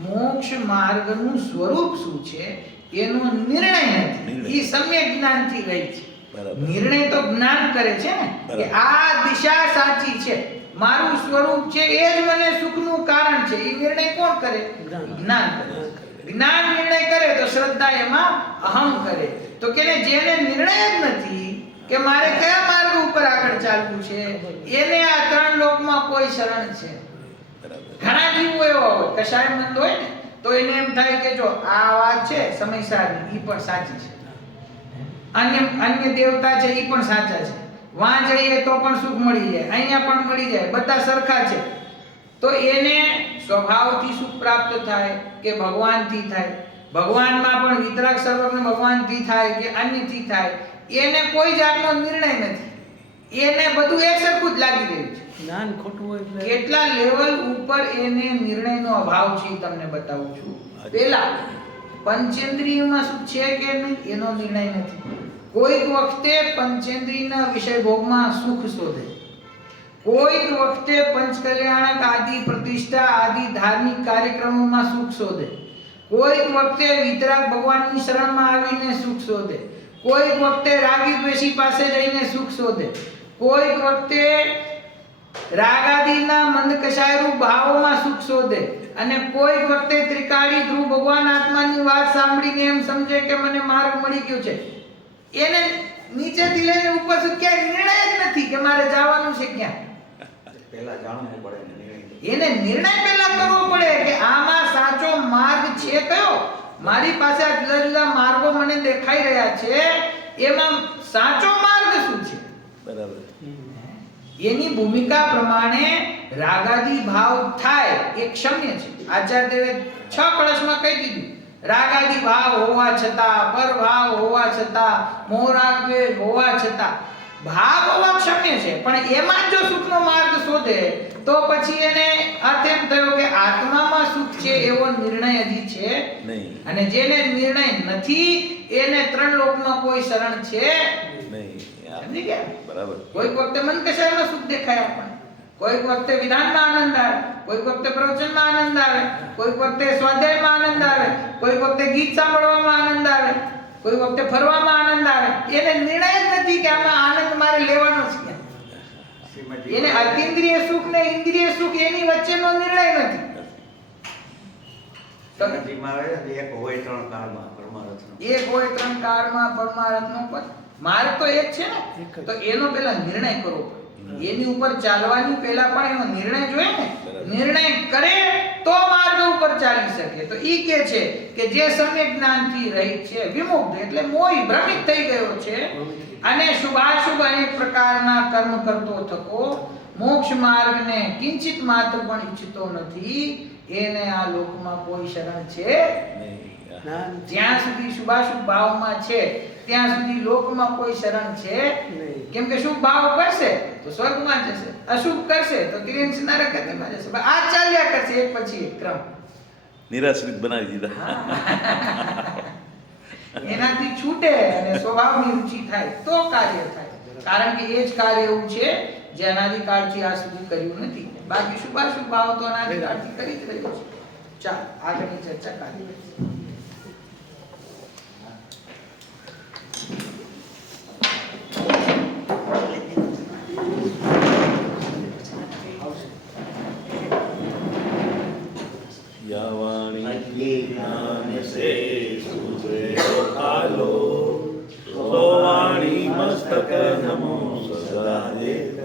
મોક્ષ માર્ગનું સ્વરૂપ શું છે એનો નિર્ણય નથી, એ સમ્યક જ્ઞાનથી રહી છે. નિર્ણય તો જ્ઞાન કરે છે ને કે આ દિશા સાચી છે, મારું સ્વરૂપ છે એ જ મને સુખનું કારણ છે. એ નિર્ણય કોણ કરે? જ્ઞાન કરે. જ્ઞાન નિર્ણય કરે તો શ્રદ્ધા એમાં અહમ કરે. તો કે જેને નિર્ણય જ નથી કે મારે કયા માર્ગ ઉપર આગળ ચાલવું છે, એને આ ત્રણ લોકમાં કોઈ શરણ છે. ઘણા જીવો એવા હોય, કશાયમંદ હોય ને, તો એને એમ થાય કે જો આ વાત છે સમયસારની, એ પણ સાચી છે, અન્ય દેવતા છે એ પણ સાચા છે, વાં જઈએ તો પણ સુખ મળી જાય, અહીંયા પણ મળી જાય, બધા સરખા છે, તો એને સ્વભાવથી સુખ પ્રાપ્ત થાય કે ભગવાનથી થાય, ભગવાનમાં પણ વિતરાગ સર્વજ્ઞ ભગવાનથી થાય કે અન્યથી થાય, એને કોઈ જાતનો નિર્ણય નથી, એને બધું એક સરખું જ લાગી રહ્યું છે. જ્ઞાન ખોટું હોય એટલે કેટલા લેવલ ઉપર એને નિર્ણયનો અભાવ છે એ તમને બતાવું છું. પહેલા પંચેન્દ્રિયમાં સુખ છે કે નહીં એનો નિર્ણય નથી. કોઈક વખતે પંચેન્દ્રિયના વિષય ભોગમાં સુખ શોધે, કોઈક વખતે પંચકલ્યાણક આદિ પ્રતિષ્ઠા આદિ ધાર્મિક કાર્યક્રમોમાં સુખ શોધે, કોઈક વખતે વિતરાગ ભગવાનની શરણમાં આવીને સુખ શોધે, કોઈક વખતે રાગી દ્વેષી પાસે જઈને સુખ શોધે, કોઈક વખતે રાગાદિના મંદકશાયરૂપ ભાવોમાં સુખ શોધે, અને કોઈક વખતે ત્રિકાળી ધ્રુવ ભગવાન આત્માની વાત સાંભળીને એમ સમજે કે મને માર્ગ મળી ગયો છે. એને નીચેથી લઈને ઉપર સુધી ક્યાંય નિર્ણય જ નથી કે મારે જવાનું છે ક્યાં. પહેલા જાણવું પડે ને નિર્ણય. એને નિર્ણય પહેલા કરવો પડે કે આમાં સાચો માર્ગ છે કયો. મારી પાસે આ જુદા જુદા માર્ગો મને દેખાઈ રહ્યા છે, એમાં સાચો માર્ગ શું છે. બરાબર. એની ભૂમિકા પ્રમાણે રાગાદી ભાવ થાય એ ક્ષમ્ય છે. આચાર્ય દેવે 6 કળશમાં કહી દીધું, રાગાદી ભાવ હોવા છતાં, પરભાવ હોવા છતાં, મોહરાગ દ્વેષ હોવા છતાં ભાવ હોવા ક્ષમ્ય છે, પણ એમાં જો સુખનો માર્ગ શોધે તો પછી એને અર્થ એમ થયો કે આત્મામાં સુખ છે એવો નિર્ણય હજી છે નહીં. અને જેને નિર્ણય નથી એને 3 લોકમાં કોઈ શરણ છે નહીં. સમજી ગયા? બરાબર. કોઈક વખતે મન કશાયમાં સુખ દેખાય આપણને, કોઈક વખતે વિધાનમાં આનંદ આવે, કોઈક વખતે પ્રવચનમાં આનંદ આવે, કોઈક વખતે સ્વાધ્યાયમાં આનંદ આવે, કોઈક વખતે ગીત સાંભળવામાં આનંદ આવે, કોઈક વખતે ફરવામાં આનંદ આવે. એને નિર્ણય જ નથી કે આમાં આનંદ મારે લેવાનો છે. એને અતિન્દ્રિય સુખ ને ઇન્દ્રિય સુખ એની વચ્ચેનો નિર્ણય નથી. સમજીમાં આવે ને, એક હોય 3 કાળમાં પરમાર્થનો. એક હોય 3 કાળમાં પરમાર્થનો પદ. માર્ગ તો એક છે ને, તો એનો પહેલા નિર્ણય કરવો પડે. એની ઉપર ચાલવાની પહેલા પણ એનો નિર્ણય જોઈએ ને. નિર્ણય કરે તો માર્ગ ઉપર ચાલી શકે. તો ઈ કે છે કે જે સમ્યક જ્ઞાનથી રહિત છે, વિમુક્ત એટલે મોહી ભ્રમિત થઈ ગયો છે અને શુભાશુભ અનેક પ્રકારના કર્મ કરતો થકો મોક્ષ માર્ગને કિંચિત માત્ર પણ ઈચ્છતો નથી, એને આ લોકમાં કોઈ શરણ છે નહીં. જ્ઞાન જ્યાં સુધી શુભાશુભ ભાવમાં છે ત્યાં સુધી લોકમાં કોઈ શરણ છે નહીં. કેમ કે શુભ ભાવ કરશે તો સ્વર્ગમાં જશે, અશુભ કરશે તો તિર્યંશ નરકમાં જશે. આ ચાલ્યા કરશે એક પછી એક ક્રમ. નિરાશ્રિત બનાવી દીધા. એનાથી છૂટે અને સ્વભાવની રુચિ થાય તો કાર્ય થાય. કારણ કે એ જ કાર્ય એવું છે જે અનાદિકાળથી આ સુધી કર્યું નથી. બાકી શુભાશુભ ભાવ તો અનાદિકાળથી કરી જ રહ્યો છે. ચાલ આગળની ચર્ચા કરીએ. યાવાણી જ્ઞાન સે સુરે કાલો સોવાણી મસ્તક નમો સદા દેવ.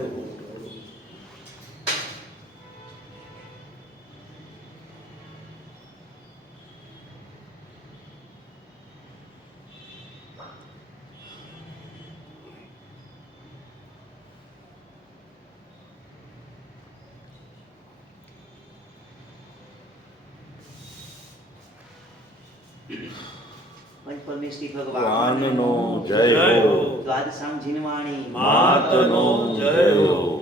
પંચપરમેષ્ઠી ભગવાનનો જય હો. દ્વાદશામ જીનવાણી માતનો જય હો.